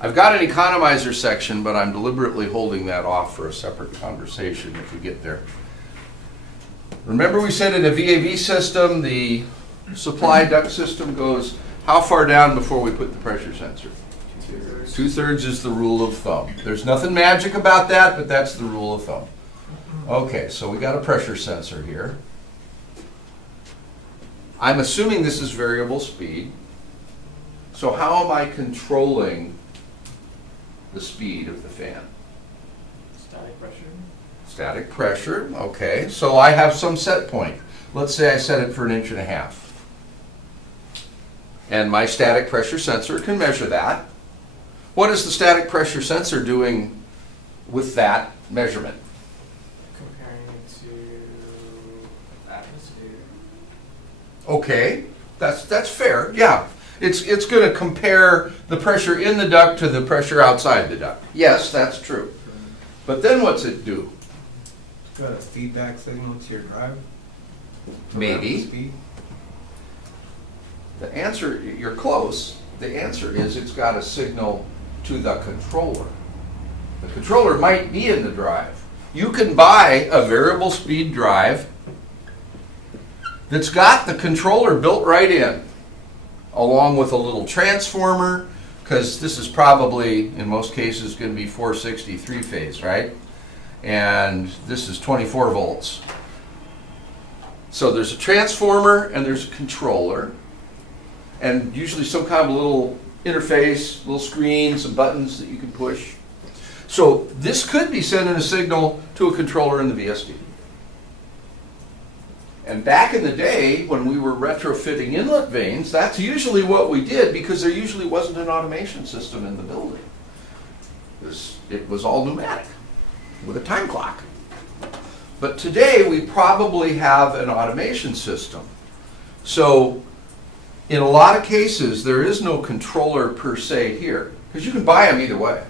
I've got an economizer section, but I'm deliberately holding that off for a separate conversation if we get there. Remember we said in a VAV system, the supply duct system goes how far down before we put the pressure sensor? 2/3 is the rule of thumb. There's nothing magic about that, but that's the rule of thumb. Okay, so we got a pressure sensor here. I'm assuming this is variable speed. So how am I controlling the speed of the fan? Static pressure. Static pressure, okay. So I have some set point. Let's say I set it for 1.5 inches. And my static pressure sensor can measure that. What is the static pressure sensor doing with that measurement? Comparing it to atmosphere. Okay, that's fair, yeah. It's going to compare the pressure in the duct to the pressure outside the duct. Yes, that's true. But then what's it do? It's got a feedback signal to your drive. for Maybe. rapid speed. The answer, you're close. The answer is it's got a signal to the controller. The controller might be in the drive. You can buy a variable speed drive that's got the controller built right in, along with a little transformer, because this is probably, in most cases, going to be 460 three-phase, right? And this is 24 volts. So there's a transformer and there's a controller, and usually some kind of a little interface, little screen, some buttons that you can push. So this could be sending a signal to a controller in the VSD. And back in the day, when we were retrofitting inlet vanes, that's usually what we did, because there usually wasn't an automation system in the building. It was all pneumatic with a time clock. But today, we probably have an automation system. So in a lot of cases, there is no controller per se here, because you can buy them either way.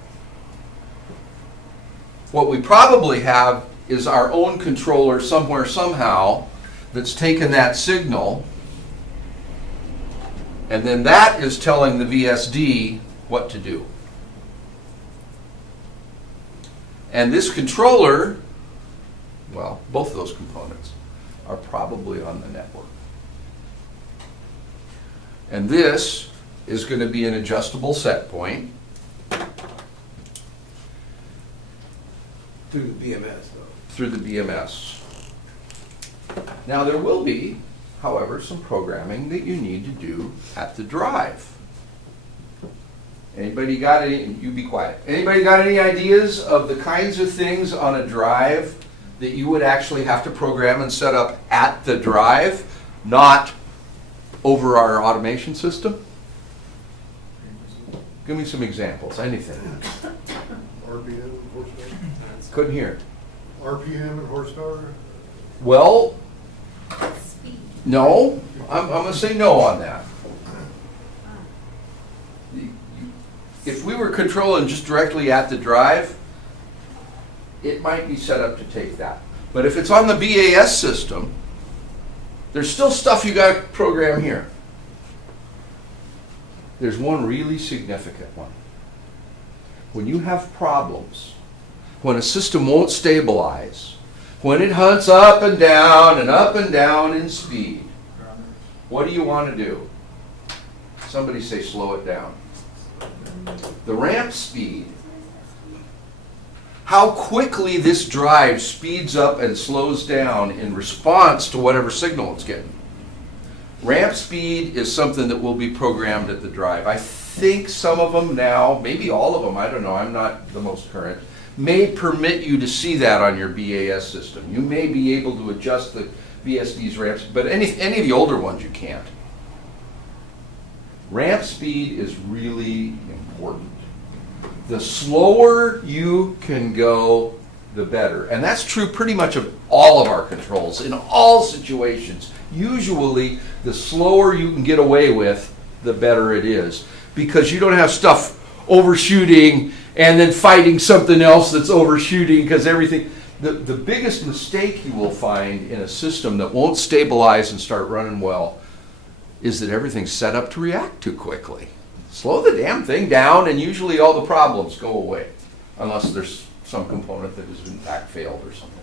What we probably have is our own controller somewhere, somehow, that's taken that signal, and then that is telling the VSD what to do. And this controller, well, both of those components are probably on the network. And this is going to be an adjustable set point. Through the BMS, though. Through the BMS. Now there will be, however, some programming that you need to do at the drive. Anybody got any, you be quiet. Anybody got any ideas of the kinds of things on a drive that you would actually have to program and set up at the drive, not over our automation system? Give me some examples, anything. RPM and horsepower? Couldn't hear. RPM and horsepower? Well, Speed. no, I'm going to say no on that. If we were controlling just directly at the drive, it might be set up to take that. But if it's on the BAS system, there's still stuff you got to program here. There's one really significant one. When you have problems, when a system won't stabilize, when it hunts up and down in speed, what do you want to do? Somebody say slow it down. The ramp speed. How quickly this drive speeds up and slows down in response to whatever signal it's getting. Ramp speed is something that will be programmed at the drive. I think some of them now, maybe all of them, I don't know, I'm not the most current, may permit you to see that on your BAS system. You may be able to adjust the VSD's ramps, but any of the older ones you can't. Ramp speed is really important. The slower you can go, the better. And that's true pretty much of all of our controls, in all situations. Usually, the slower you can get away with, the better it is. Because you don't have stuff overshooting and then fighting something else that's overshooting because everything. The biggest mistake you will find in a system that won't stabilize and start running well is that everything's set up to react too quickly. Slow the damn thing down and usually all the problems go away. Unless there's some component that has in fact failed or something.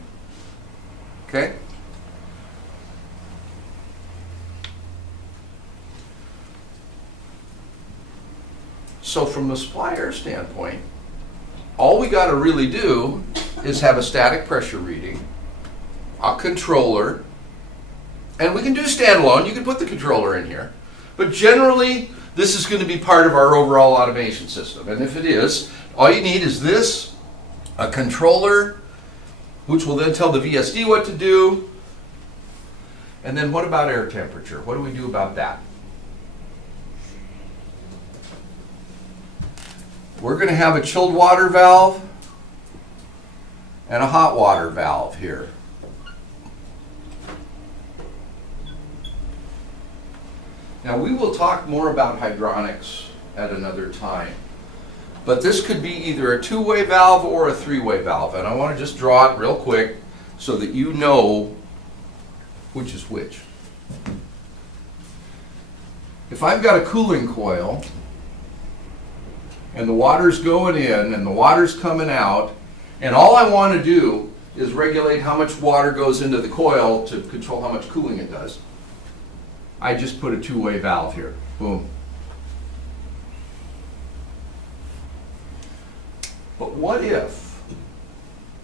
Okay? So from the supplier standpoint, all we got to really do is have a static pressure reading, a controller, and we can do standalone. You can put the controller in here. But generally, this is going to be part of our overall automation system. And if it is, all you need is this, a controller, which will then tell the VSD what to do. And then what about air temperature? What do we do about that? We're going to have a chilled water valve and a hot water valve here. Now we will talk more about hydronics at another time, but this could be either a two-way valve or a three-way valve, and I want to just draw it real quick so that you know which is which. If I've got a cooling coil and the water's going in and the water's coming out, and all I want to do is regulate how much water goes into the coil to control how much cooling it does, I just put a two-way valve here. Boom. But what if,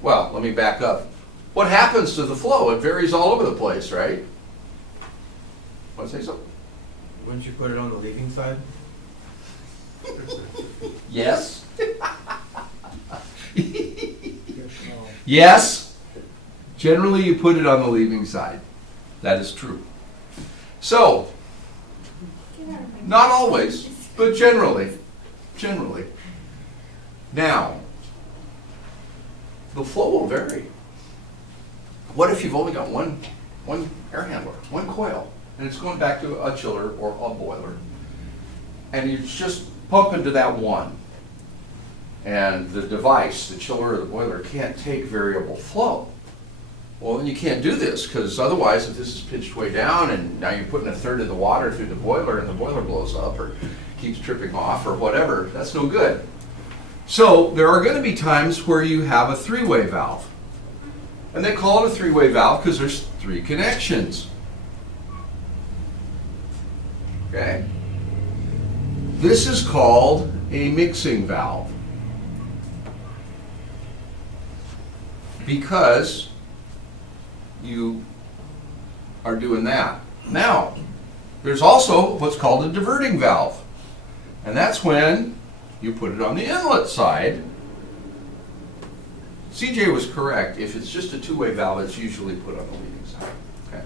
well, let me back up. What happens to the flow? It varies all over the place, right? Want to say something? Wouldn't you put it on the leaving side? Yes. Yes. Generally, you put it on the leaving side. That is true. So, not always, but generally. Generally. Now, the flow will vary. What if you've only got one air handler, one coil, and it's going back to a chiller or a boiler, and you're just pumping to that one, and the device, the chiller or the boiler, can't take variable flow? Well, then you can't do this, because otherwise, if this is pitched way down and now you're putting a third of the water through the boiler and the boiler blows up or keeps tripping off or whatever, that's no good. So there are going to be times where you have a three-way valve. And they call it a three-way valve because there's three connections. Okay? This is called a mixing valve, because you are doing that. Now, there's also what's called a diverting valve. And that's when you put it on the inlet side. CJ was correct. If it's just a two-way valve, it's usually put on the leading side. Okay.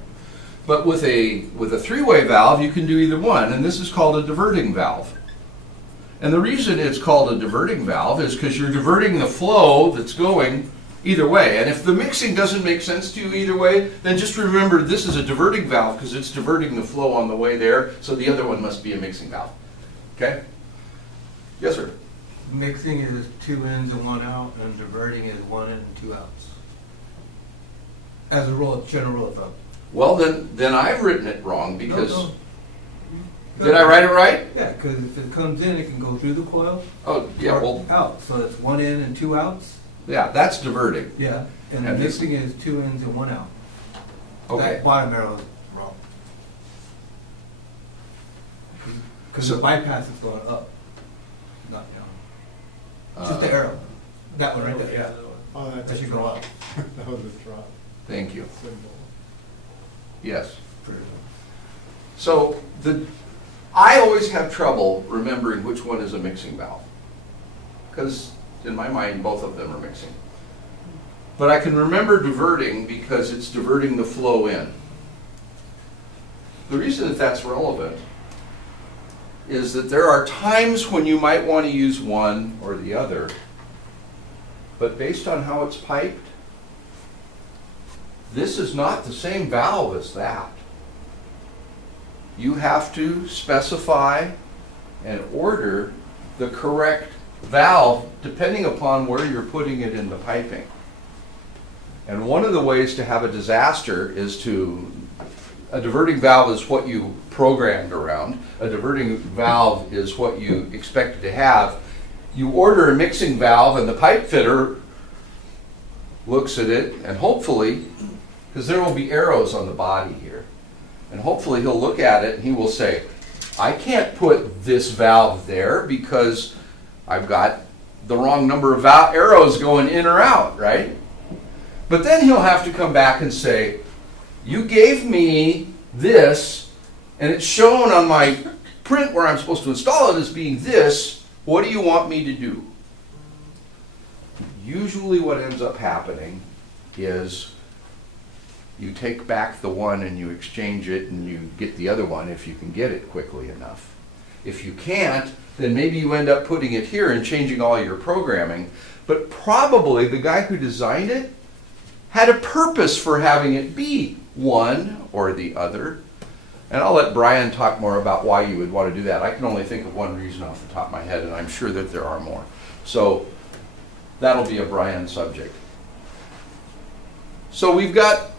But with a three-way valve, you can do either one, and this is called a diverting valve. And the reason it's called a diverting valve is because you're diverting the flow that's going either way. And if the mixing doesn't make sense to you either way, then just remember this is a diverting valve because it's diverting the flow on the way there, so the other one must be a mixing valve. Okay? Yes, sir? Mixing is 2 ins and 1 out, and diverting is 1 in and 2 outs. As a general rule of thumb. Well, then I've written it wrong because... No. Did I write it right? Yeah, because if it comes in, it can go through the coil. Oh, yeah, or well... out. So it's 1 in and 2 outs. Yeah, that's diverting. Yeah, and And this- mixing is 2 ins and 1 out. Okay. That bottom arrow is wrong. Because the bypass is going up, not down. Just the arrow. That one right there, yeah. Oh, that's That a should go drop. up. That was a drop Thank you. symbol. Yes. So I always have trouble remembering which one is a mixing valve, because in my mind both of them are mixing. But I can remember diverting because it's diverting the flow in. The reason that that's relevant is that there are times when you might want to use one or the other, but based on how it's piped, this is not the same valve as that. you have to specify and order the correct valve depending upon where you're putting it in the piping. And one of the ways to have a disaster is a diverting valve is what you programmed around. A diverting valve is what you expected to have. You order a mixing valve and the pipe fitter looks at it and hopefully, because there will be arrows on the body here, and hopefully he'll look at it and he will say, I can't put this valve there because I've got the wrong number of arrows going in or out, right? But then he'll have to come back and say, you gave me this, and it's shown on my print where I'm supposed to install it as being this. What do you want me to do? Usually what ends up happening is you take back the one and you exchange it and you get the other one if you can get it quickly enough. If you can't, then maybe you end up putting it here and changing all your programming. But probably the guy who designed it had a purpose for having it be one or the other. And I'll let Brian talk more about why you would want to do that. I can only think of one reason off the top of my head, and I'm sure that there are more. So that'll be a Brian subject. So we've got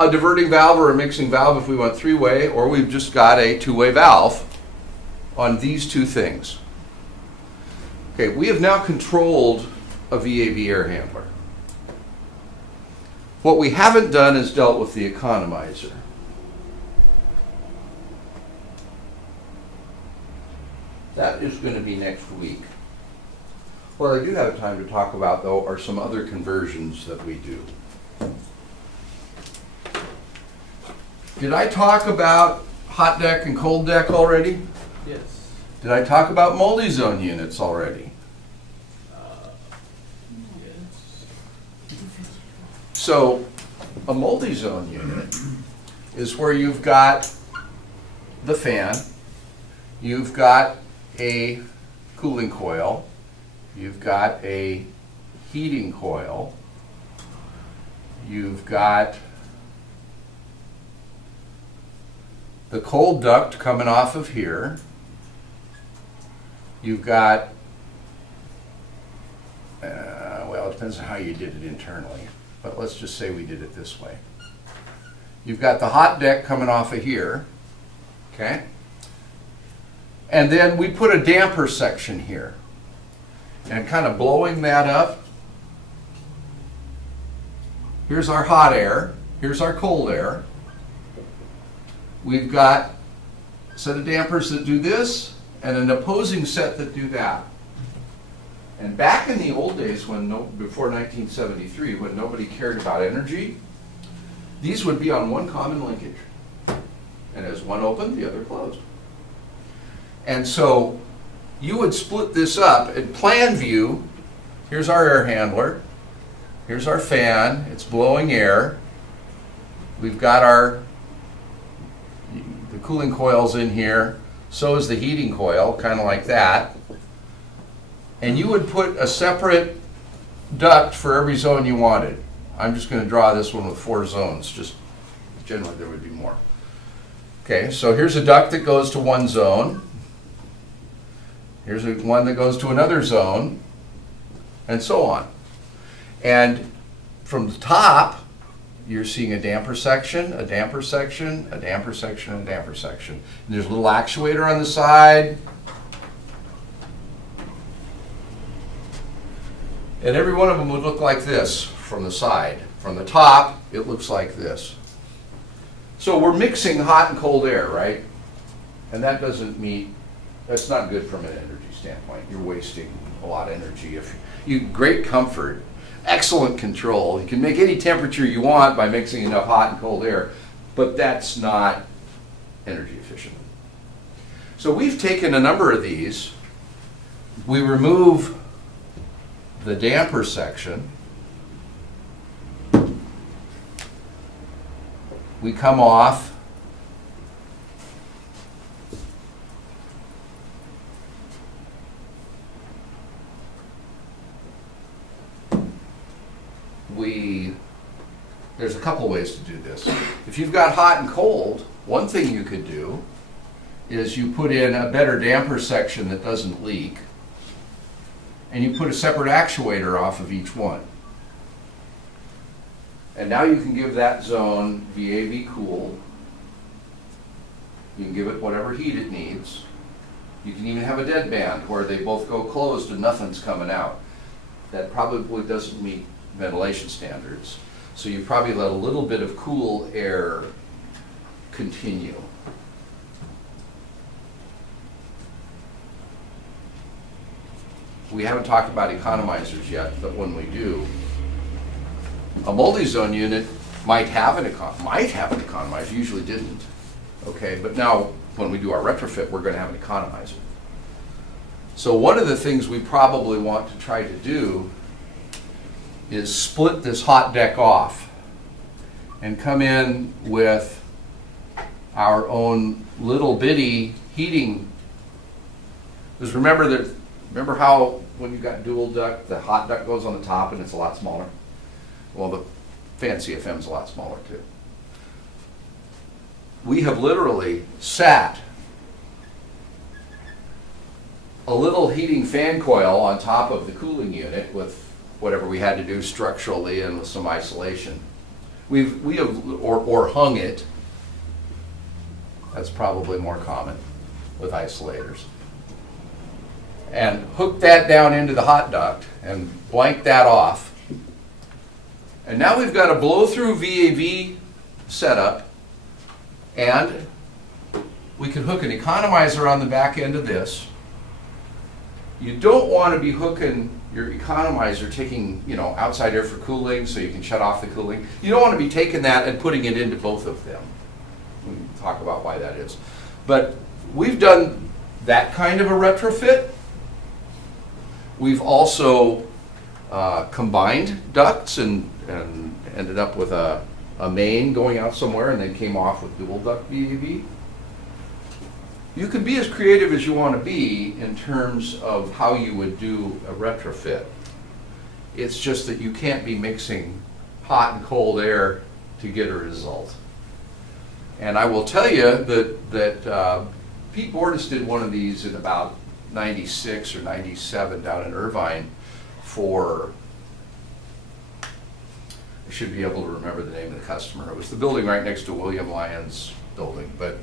a diverting valve or a mixing valve if we want three-way, or we've just got a two-way valve on these two things. Okay, we have now controlled a VAV air handler. What we haven't done is dealt with the economizer. That is going to be next week. What I do have time to talk about, though, are some other conversions that we do. Did I talk about hot deck and cold deck already? Yes. Did I talk about multi-zone units already? Yes. So a multi-zone unit is where you've got the fan, you've got a cooling coil, you've got a heating coil, you've got the cold duct coming off of here, you've got, well, it depends on how you did it internally, but let's just say we did it this way. You've got the hot deck coming off of here, okay? And then we put a damper section here. And kind of blowing that up, here's our hot air, here's our cold air. We've got a set of dampers that do this, and an opposing set that do that. And back in the old days, before 1973, when nobody cared about energy, these would be on one common linkage. And as one opened, the other closed. And so you would split this up. In plan view, here's our air handler. Here's our fan. It's blowing air. We've got the cooling coils in here. So is the heating coil, kind of like that. And you would put a separate duct for every zone you wanted. I'm just going to draw this one with 4 zones. Just generally there would be more. Okay, so here's a duct that goes to one zone. Here's one that goes to another zone, and so on. And from the top, you're seeing a damper section, a damper section, a damper section, and a damper section. And there's a little actuator on the side. And every one of them would look like this from the side. From the top, it looks like this. So we're mixing hot and cold air, right? And that doesn't meet, that's not good from an energy standpoint. You're wasting a lot of energy. If you great comfort, excellent control. You can make any temperature you want by mixing enough hot and cold air, but that's not energy efficient. So we've taken a number of these. We remove the damper section. We come off there's a couple ways to do this. If you've got hot and cold, One thing you could do is you put in a better damper section that doesn't leak, and you put a separate actuator off of each one. And now you can give that zone VAV cool. You can give it whatever heat it needs. You can even have a dead band where they both go closed and nothing's coming out. That probably doesn't meet ventilation standards. So you probably let a little bit of cool air continue. We haven't talked about economizers yet, but when we do, a multi-zone unit might have an economizer, usually didn't. Okay, but now when we do our retrofit, we're going to have an economizer. So one of the things we probably want to try to do is split this hot deck off and come in with our own little bitty heating. Because remember how when you got dual duct, the hot duct goes on the top and it's a lot smaller? Well, the fancy FM's a lot smaller too. We have literally sat a little heating fan coil on top of the cooling unit with whatever we had to do structurally and with some isolation. We have or hung it. That's probably more common with isolators. And hooked that down into the hot duct and blanked that off. And now we've got a blow-through VAV setup, and we can hook an economizer on the back end of this. You don't want to be hooking your economizer, taking outside air for cooling so you can shut off the cooling. You don't want to be taking that and putting it into both of them. We can talk about why that is. But we've done that kind of a retrofit. We've also combined ducts and ended up with a main going out somewhere and then came off with dual duct VAV. You can be as creative as you want to be in terms of how you would do a retrofit. It's just that you can't be mixing hot and cold air to get a result. And I will tell you that Pete Bordas did one of these in about 96 or 97 down in Irvine for, I should be able to remember the name of the customer. It was the building right next to William Lyons' building, but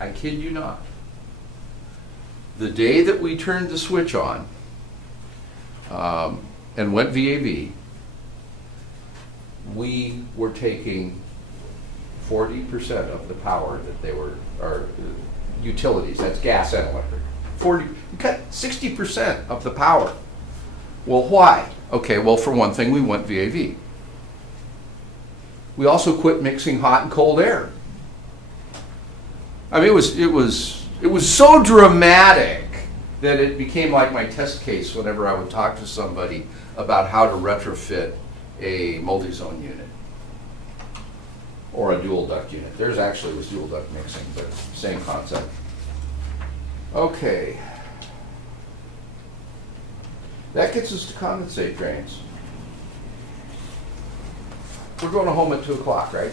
I kid you not. The day that we turned the switch on and went VAV, we were taking 40% of the power that they were, or utilities, that's gas and electric. We cut 60% of the power. Well, why? Okay, well, for one thing, we went VAV. We also quit mixing hot and cold air. I mean, it was so dramatic that it became like my test case whenever I would talk to somebody about how to retrofit a multi-zone unit or a dual duct unit. Theirs actually was dual duct mixing, but same concept. Okay. That gets us to condensate drains. We're going home at 2 o'clock, right?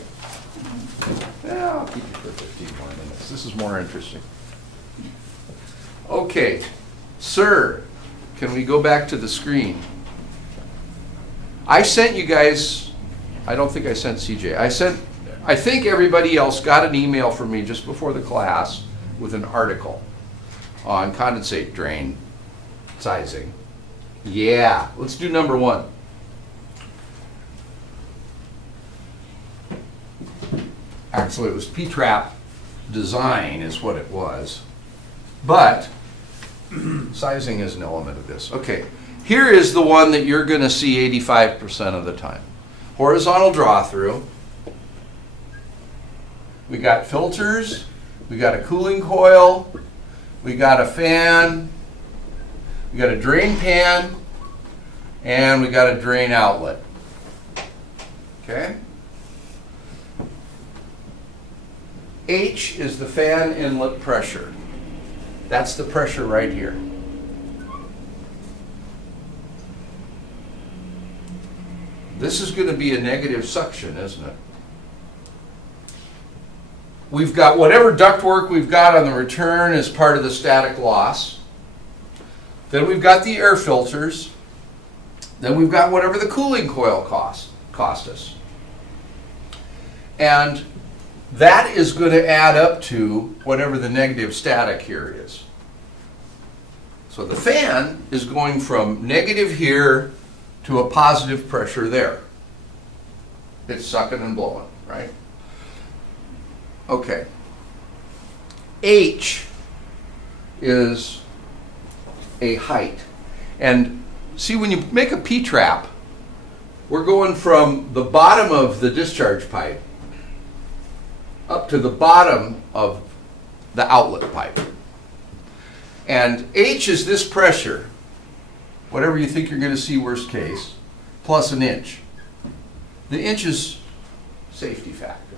Yeah, I'll keep you for 15 more minutes. This is more interesting. Okay, sir, can we go back to the screen? I sent you guys, I don't think I sent CJ. I think everybody else got an email from me just before the class with an article on condensate drain sizing. Yeah, let's do number 1. Actually, it was P-trap design is what it was, but sizing is an element of this. Okay, here is the one that you're going to see 85% of the time. Horizontal draw through. We got filters, we got a cooling coil, we got a fan, we got a drain pan, and we got a drain outlet. Okay? H is the fan inlet pressure. That's the pressure right here. This is going to be a negative suction, isn't it? we've got whatever ductwork we've got on the return as part of the static loss. Then we've got the air filters. Then we've got whatever the cooling coil cost us. And that is going to add up to whatever the negative static here is. So the fan is going from negative here to a positive pressure there. It's sucking and blowing, right? Okay. H is a height. And see, when you make a P-trap, we're going from the bottom of the discharge pipe up to the bottom of the outlet pipe. And H is this pressure, whatever you think you're going to see worst case, plus an inch. The inch is safety factor.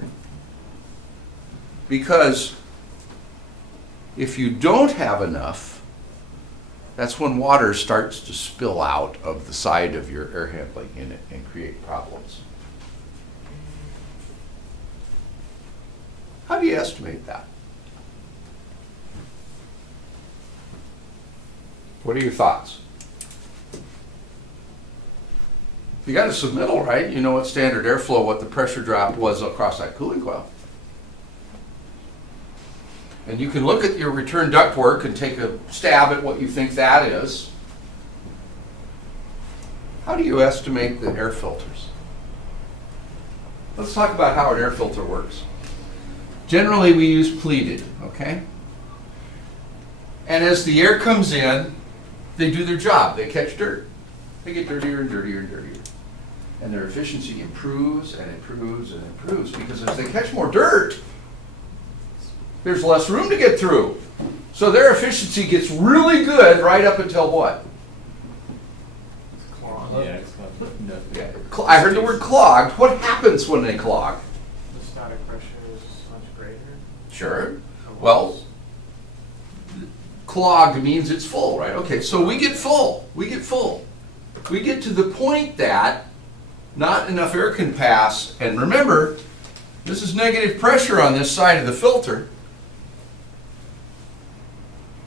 Because if you don't have enough, that's when water starts to spill out of the side of your air handling unit and create problems. How do you estimate that? What are your thoughts? You got a submittal, right? You know what standard airflow, what the pressure drop was across that cooling coil. And you can look at your return ductwork and take a stab at what you think that is. How do you estimate the air filters? Let's talk about how an air filter works. Generally, we use pleated, okay? And as the air comes in, they do their job. They catch dirt. They get dirtier and dirtier and dirtier. And their efficiency improves and improves and improves because as they catch more dirt, there's less room to get through. So their efficiency gets really good right up until what? Clog. Yeah, it's got nothing. Yeah. I heard the word clogged. What happens when they clog? The static pressure is much greater. Sure. Well, clogged means it's full, right? Okay, so we get full. We get full. We get to the point that not enough air can pass. And remember, this is negative pressure on this side of the filter.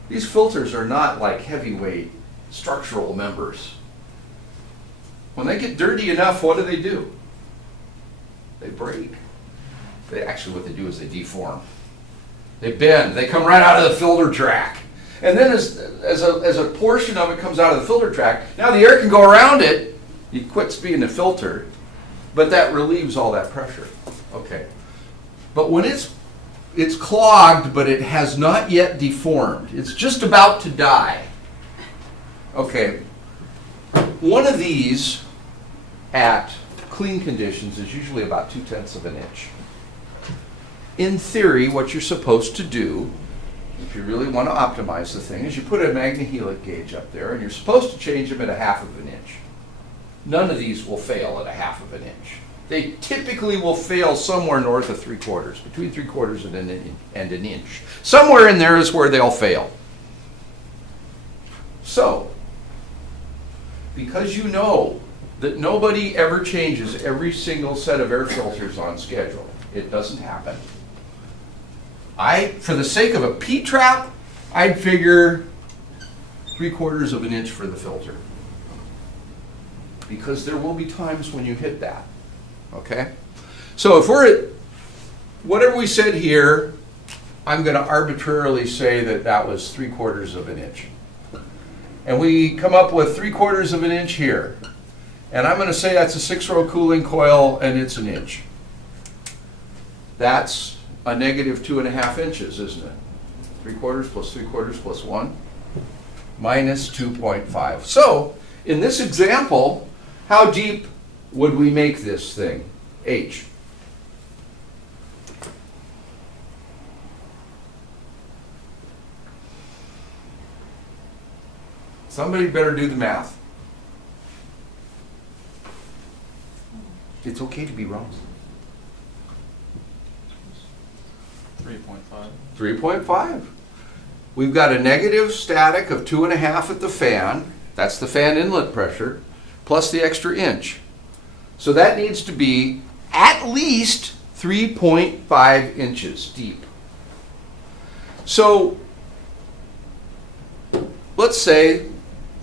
These filters are not like heavyweight structural members. When they get dirty enough, what do? They break. Actually, what they do is they deform. They bend. They come right out of the filter track. And then as a portion of it comes out of the filter track, now the air can go around it. It quits being a filter, but that relieves all that pressure. Okay. But when it's clogged, but it has not yet deformed. It's just about to die. Okay. One of these at clean conditions is usually about 2/10 of an inch. In theory, what you're supposed to do, if you really want to optimize the thing, is you put a magnehelic gauge up there, and you're supposed to change them at 1/2 of an inch. None of these will fail at 1/2 of an inch. They typically will fail somewhere north of 3/4, between 3/4 and an inch. Somewhere in there is where they'll fail. So, because you know that nobody ever changes every single set of air filters on schedule, it doesn't happen. For the sake of a P-trap, I'd figure 3/4 of an inch for the filter. Because there will be times when you hit that. Okay? So if we're at whatever we said here, I'm going to arbitrarily say that was 3/4 of an inch. And we come up with 3/4 of an inch here. And I'm going to say that's a 6-row cooling coil and it's an inch. That's a negative 2.5 inches, isn't it? 3/4 plus 3/4 plus 1 minus 2.5. So in this example, how deep would we make this thing? H. Somebody better do the math. It's okay to be wrong. 3.5. 3.5. We've got a negative static of 2.5 at the fan. That's the fan inlet pressure, plus the extra inch. So that needs to be at least 3.5 inches deep. So let's say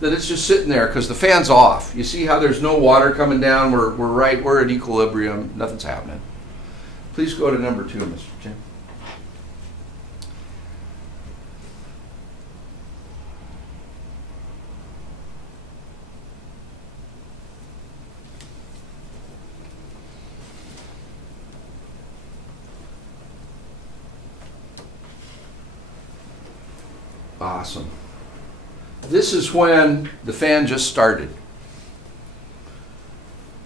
that it's just sitting there because the fan's off. You see how there's no water coming down? We're at equilibrium. Nothing's happening. Please go to number 2, Mr. Jim. Awesome. This is when the fan just started.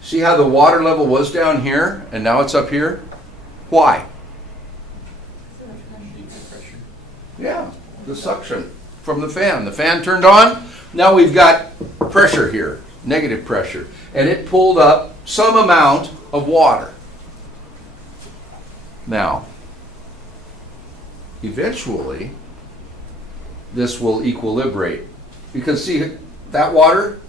See how the water level was down here and now it's up here? Why? Yeah, the suction from the fan. The fan turned on. Now we've got pressure here, negative pressure. And it pulled up some amount of water. Now, eventually, this will equilibrate. Because see, that water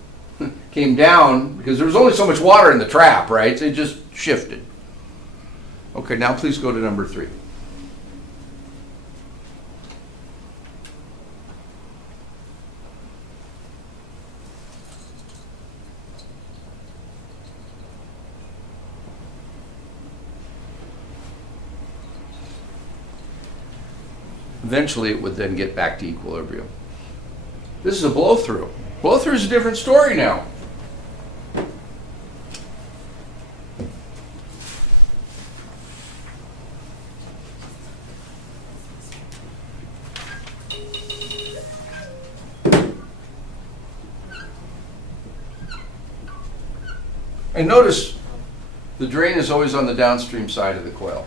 came down because there was only so much water in the trap, right? It just shifted. Okay, now please go to number 3. Eventually it would then get back to equilibrium. This is a blow-through. Blow-through is a different story now. And notice the drain is always on the downstream side of the coil.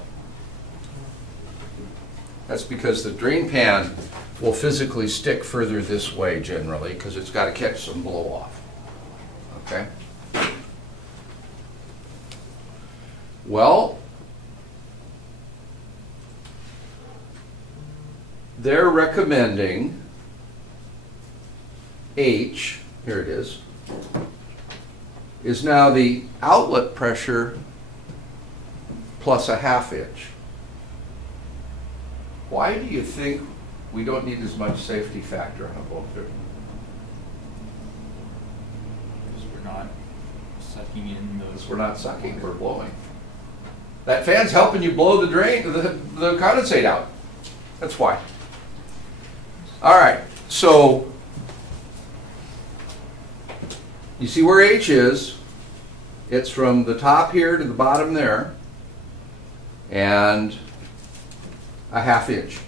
That's because the drain pan will physically stick further this way generally because it's got to catch some blow off. Okay? Well, they're recommending H, here it is now the outlet pressure plus a half inch. Why do you think we don't need as much safety factor on a blow-through? Because we're not sucking in those. We're not sucking, we're blowing. That fan's helping you blow the drain, the condensate out. That's why. All right, so you see where H is? It's from the top here to the bottom there, and a half inch.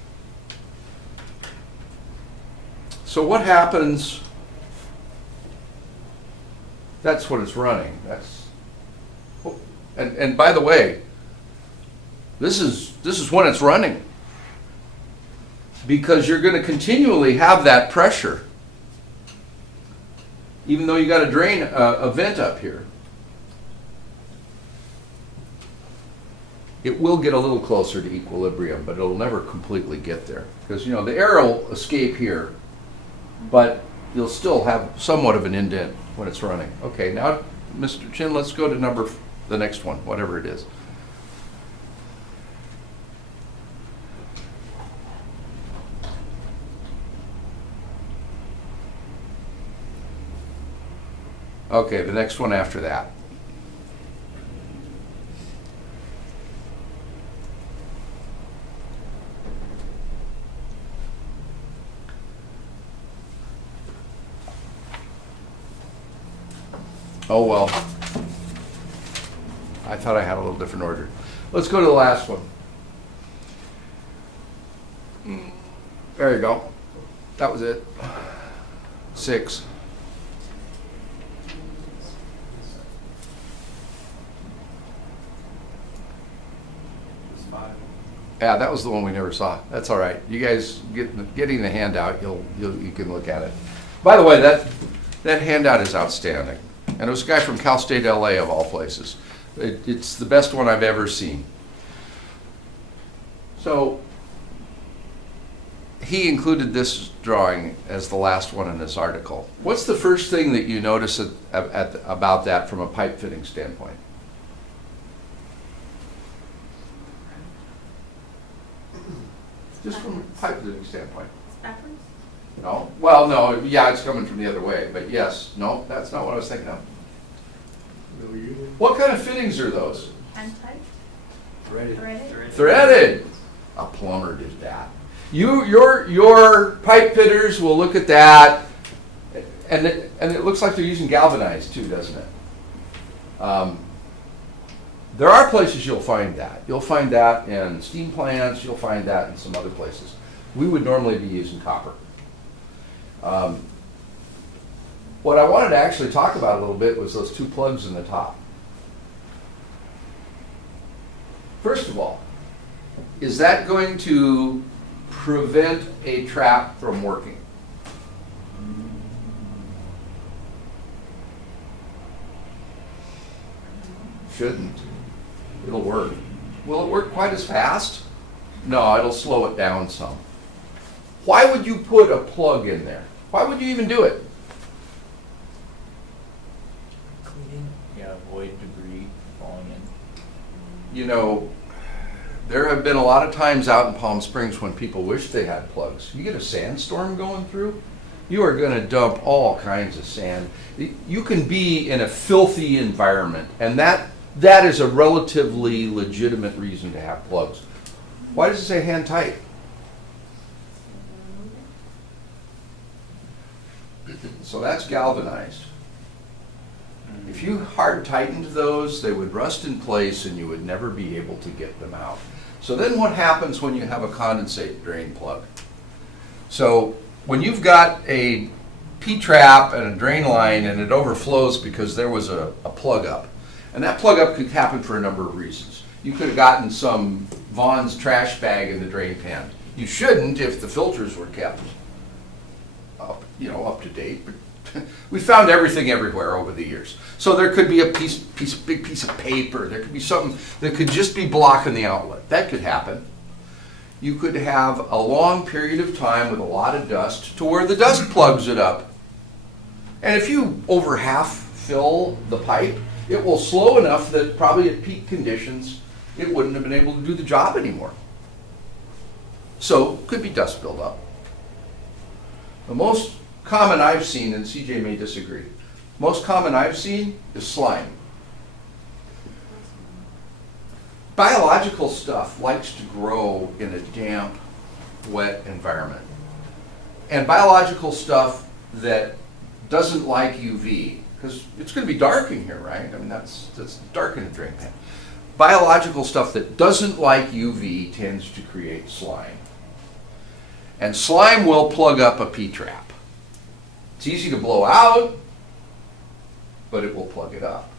So what happens? That's what it's running. That's, and by the way, this is when it's running, because you're going to continually have that pressure, even though you got a drain, a vent up here. It will get a little closer to equilibrium, but it'll never completely get there. Because, you know, the air will escape here, but you'll still have somewhat of an indent when it's running. Okay, now, Mr. Chin, let's go to the next one, whatever it is. Okay, the next one after that. Oh well, I thought I had a little different order. Let's go to the last one. There you go. That was it. 6. It's 5. Yeah, that was the one we never saw. That's all right. You guys getting the handout, you can look at it. By the way, that handout is outstanding. And it was a guy from Cal State LA of all places. It's the best one I've ever seen. So he included this drawing as the last one in his article. What's the first thing that you notice about that from a pipe fitting standpoint? pipe fitting standpoint. Backwards? No? Well, no, yeah, it's coming from the other way, but yes, no, that's not what I was thinking of. What kind of fittings are those? Hand tight? Threaded. Threaded? Threaded. A plumber did that. Your pipe fitters will look at that, and it looks like they're using galvanized too, doesn't it? There are places you'll find that. You'll find that in steam plants. You'll find that in some other places. We would normally be using copper. What I wanted to actually talk about a little bit was those two plugs in the top. First of all, is that going to prevent a trap from working? Shouldn't. It'll work. Will it work quite as fast? No, it'll slow it down some. Why would you put a plug in there? Why would you even do it? Cleaning? Yeah, avoid debris falling in. You know, there have been a lot of times out in Palm Springs when people wish they had plugs. You get a sandstorm going through, you are going to dump all kinds of sand. You can be in a filthy environment, and that is a relatively legitimate reason to have plugs. Why does it say hand tight? So that's galvanized. If you hard tightened those, they would rust in place and you would never be able to get them out. So then what happens when you have a condensate drain plug? So when you've got a P-trap and a drain line and it overflows because there was a plug up, and that plug up could happen for a number of reasons. You could have gotten some Vaughn's trash bag in the drain pan. You shouldn't if the filters were kept up to date. But we found everything everywhere over the years. So there could be a big piece of paper. There could be something that could just be blocking the outlet. That could happen. You could have a long period of time with a lot of dust to where the dust plugs it up. And if you over half fill the pipe, it will slow enough that probably at peak conditions, it wouldn't have been able to do the job anymore. So could be dust buildup. The most common I've seen, and CJ may disagree, most common I've seen is slime. Biological stuff likes to grow in a damp, wet environment. And biological stuff that doesn't like UV, because it's going to be dark in here, right? I mean, that's dark in a drain pan. Biological stuff that doesn't like UV tends to create slime. And slime will plug up a P-trap. It's easy to blow out, but it will plug it up.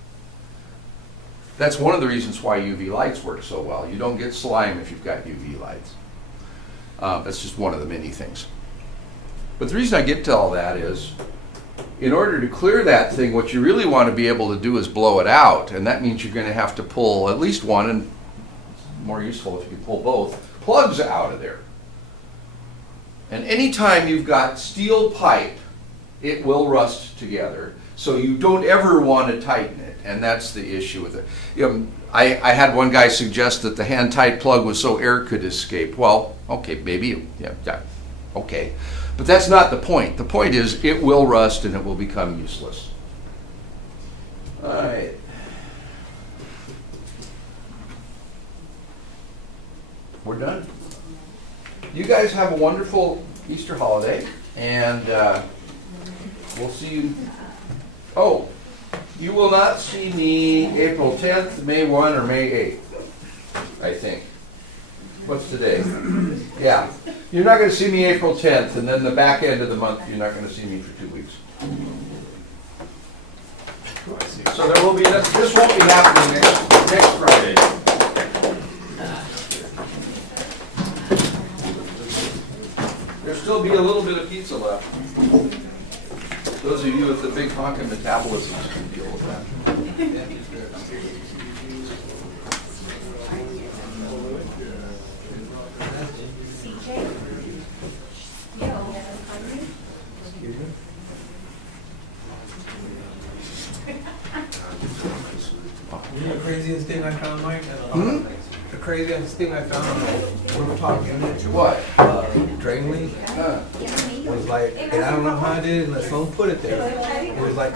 That's one of the reasons why UV lights work so well. You don't get slime if you've got UV lights. That's just one of the many things. But the reason I get to all that is, in order to clear that thing, what you really want to be able to do is blow it out, and that means you're going to have to pull at least one, and more useful if you can pull both, plugs out of there. And anytime you've got steel pipe, it will rust together, so you don't ever want to tighten it, and that's the issue with it. I had one guy suggest that the hand-tight plug was so air could escape. Well, okay, maybe, yeah, okay. But that's not the point. The point is it will rust and it will become useless. All right. We're done. You guys have a wonderful Easter holiday, and we'll see you. Oh, you will not see me April 10th, May 1, or May 8th, I think. What's today? Yeah. You're not going to see me April 10th, and then the back end of the month, you're not going to see me for 2 weeks. So there will be, this won't be happening next Friday. There'll still be a little bit of pizza left. Those of you with the big honking metabolisms can deal with that. You know the craziest thing I found, Mike? The craziest thing I found, we were talking. What? drain leak. Huh. Was like, and I don't know how I did it unless someone put it there. It was like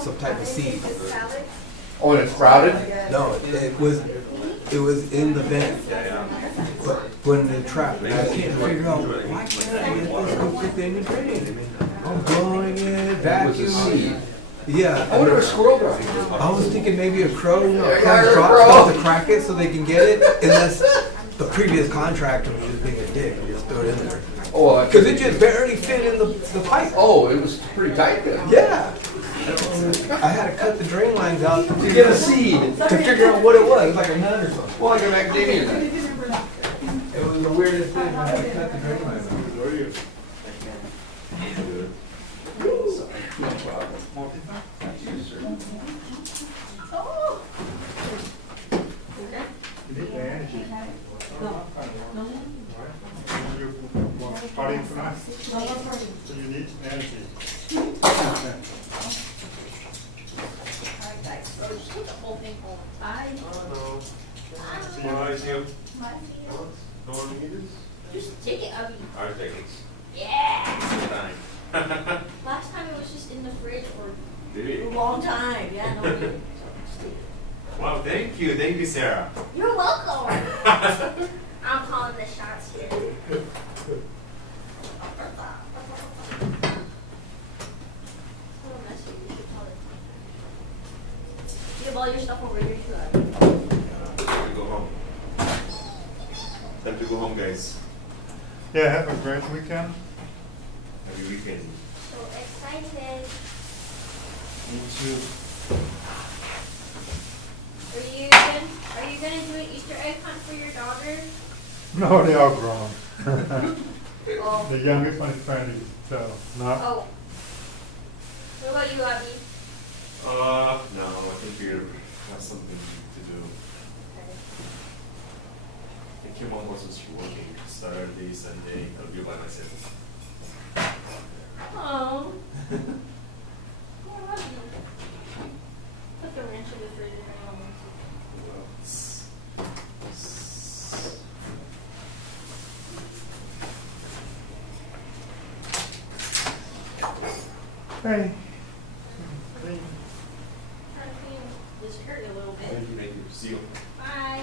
some type of seed. Oh, and it's sprouted? No, it was in the vent. But in the trap, and I can't figure out why can't I get this stupid thing to drain? I'm blowing it, It was a vacuuming. seed. Yeah. I wonder if a squirrel got it. I was thinking maybe a crow, I heard comes a drop crow. stuff to crack it so they can get it, unless the previous contractor was just being a dick and just threw it in there. Oh, well, Because it just barely fit in the pipe. Oh, it was pretty tight then. Yeah. I had to cut the drain lines out To get a seed. to figure out what it was, like a nut or something. Well, like a macadamia nut. It was the weirdest thing. I had to cut the drain lines out. No problem. Thank you, sir. You need the energy. You want partying tonight? So you need energy. Alright guys, so just take the whole thing home. Bye. See you later. Bye. No one needs this? Just take it, Abby. I'll take it. Yeah! Fine. Last time it was just in the fridge for Did a it? long time. Yeah, no need. Wow, thank you, Sarah. You're welcome. I'm calling the shots here. Oh, messy. You should tell it. You have all your stuff over here too, Abby. Time to go home. Time to go home, guys. Yeah, have a great weekend. Happy weekend. So excited. Me too. Are you gonna do an Easter egg hunt for your daughter? No, they are grown. Oh. The youngest one is 20, so no. Oh. What about you, Abby? No, I think we have something to do. I think your mom wasn't working Saturday, Sunday. I'll be by myself. Oh. Oh, Abby. Put the wrench in the fridge if anyone wants it. Well, Hey. Trying to clean this area a little bit. thank you. See you. Bye.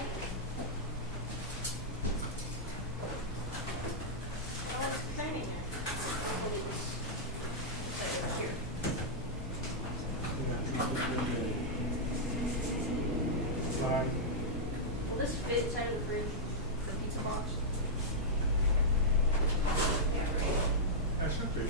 Oh, it's tiny there. Bye. Will this fit inside of the fridge? The pizza box? I should be.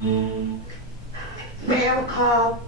Mail call.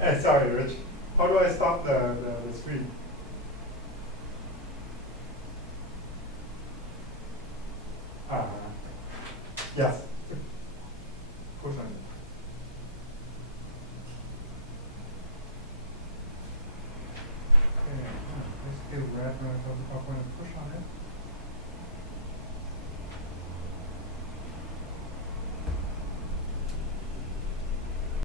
Hey, sorry, Rich. How do I stop the screen? Yes. Push on it. Okay, it's still red when I'm going to push on it.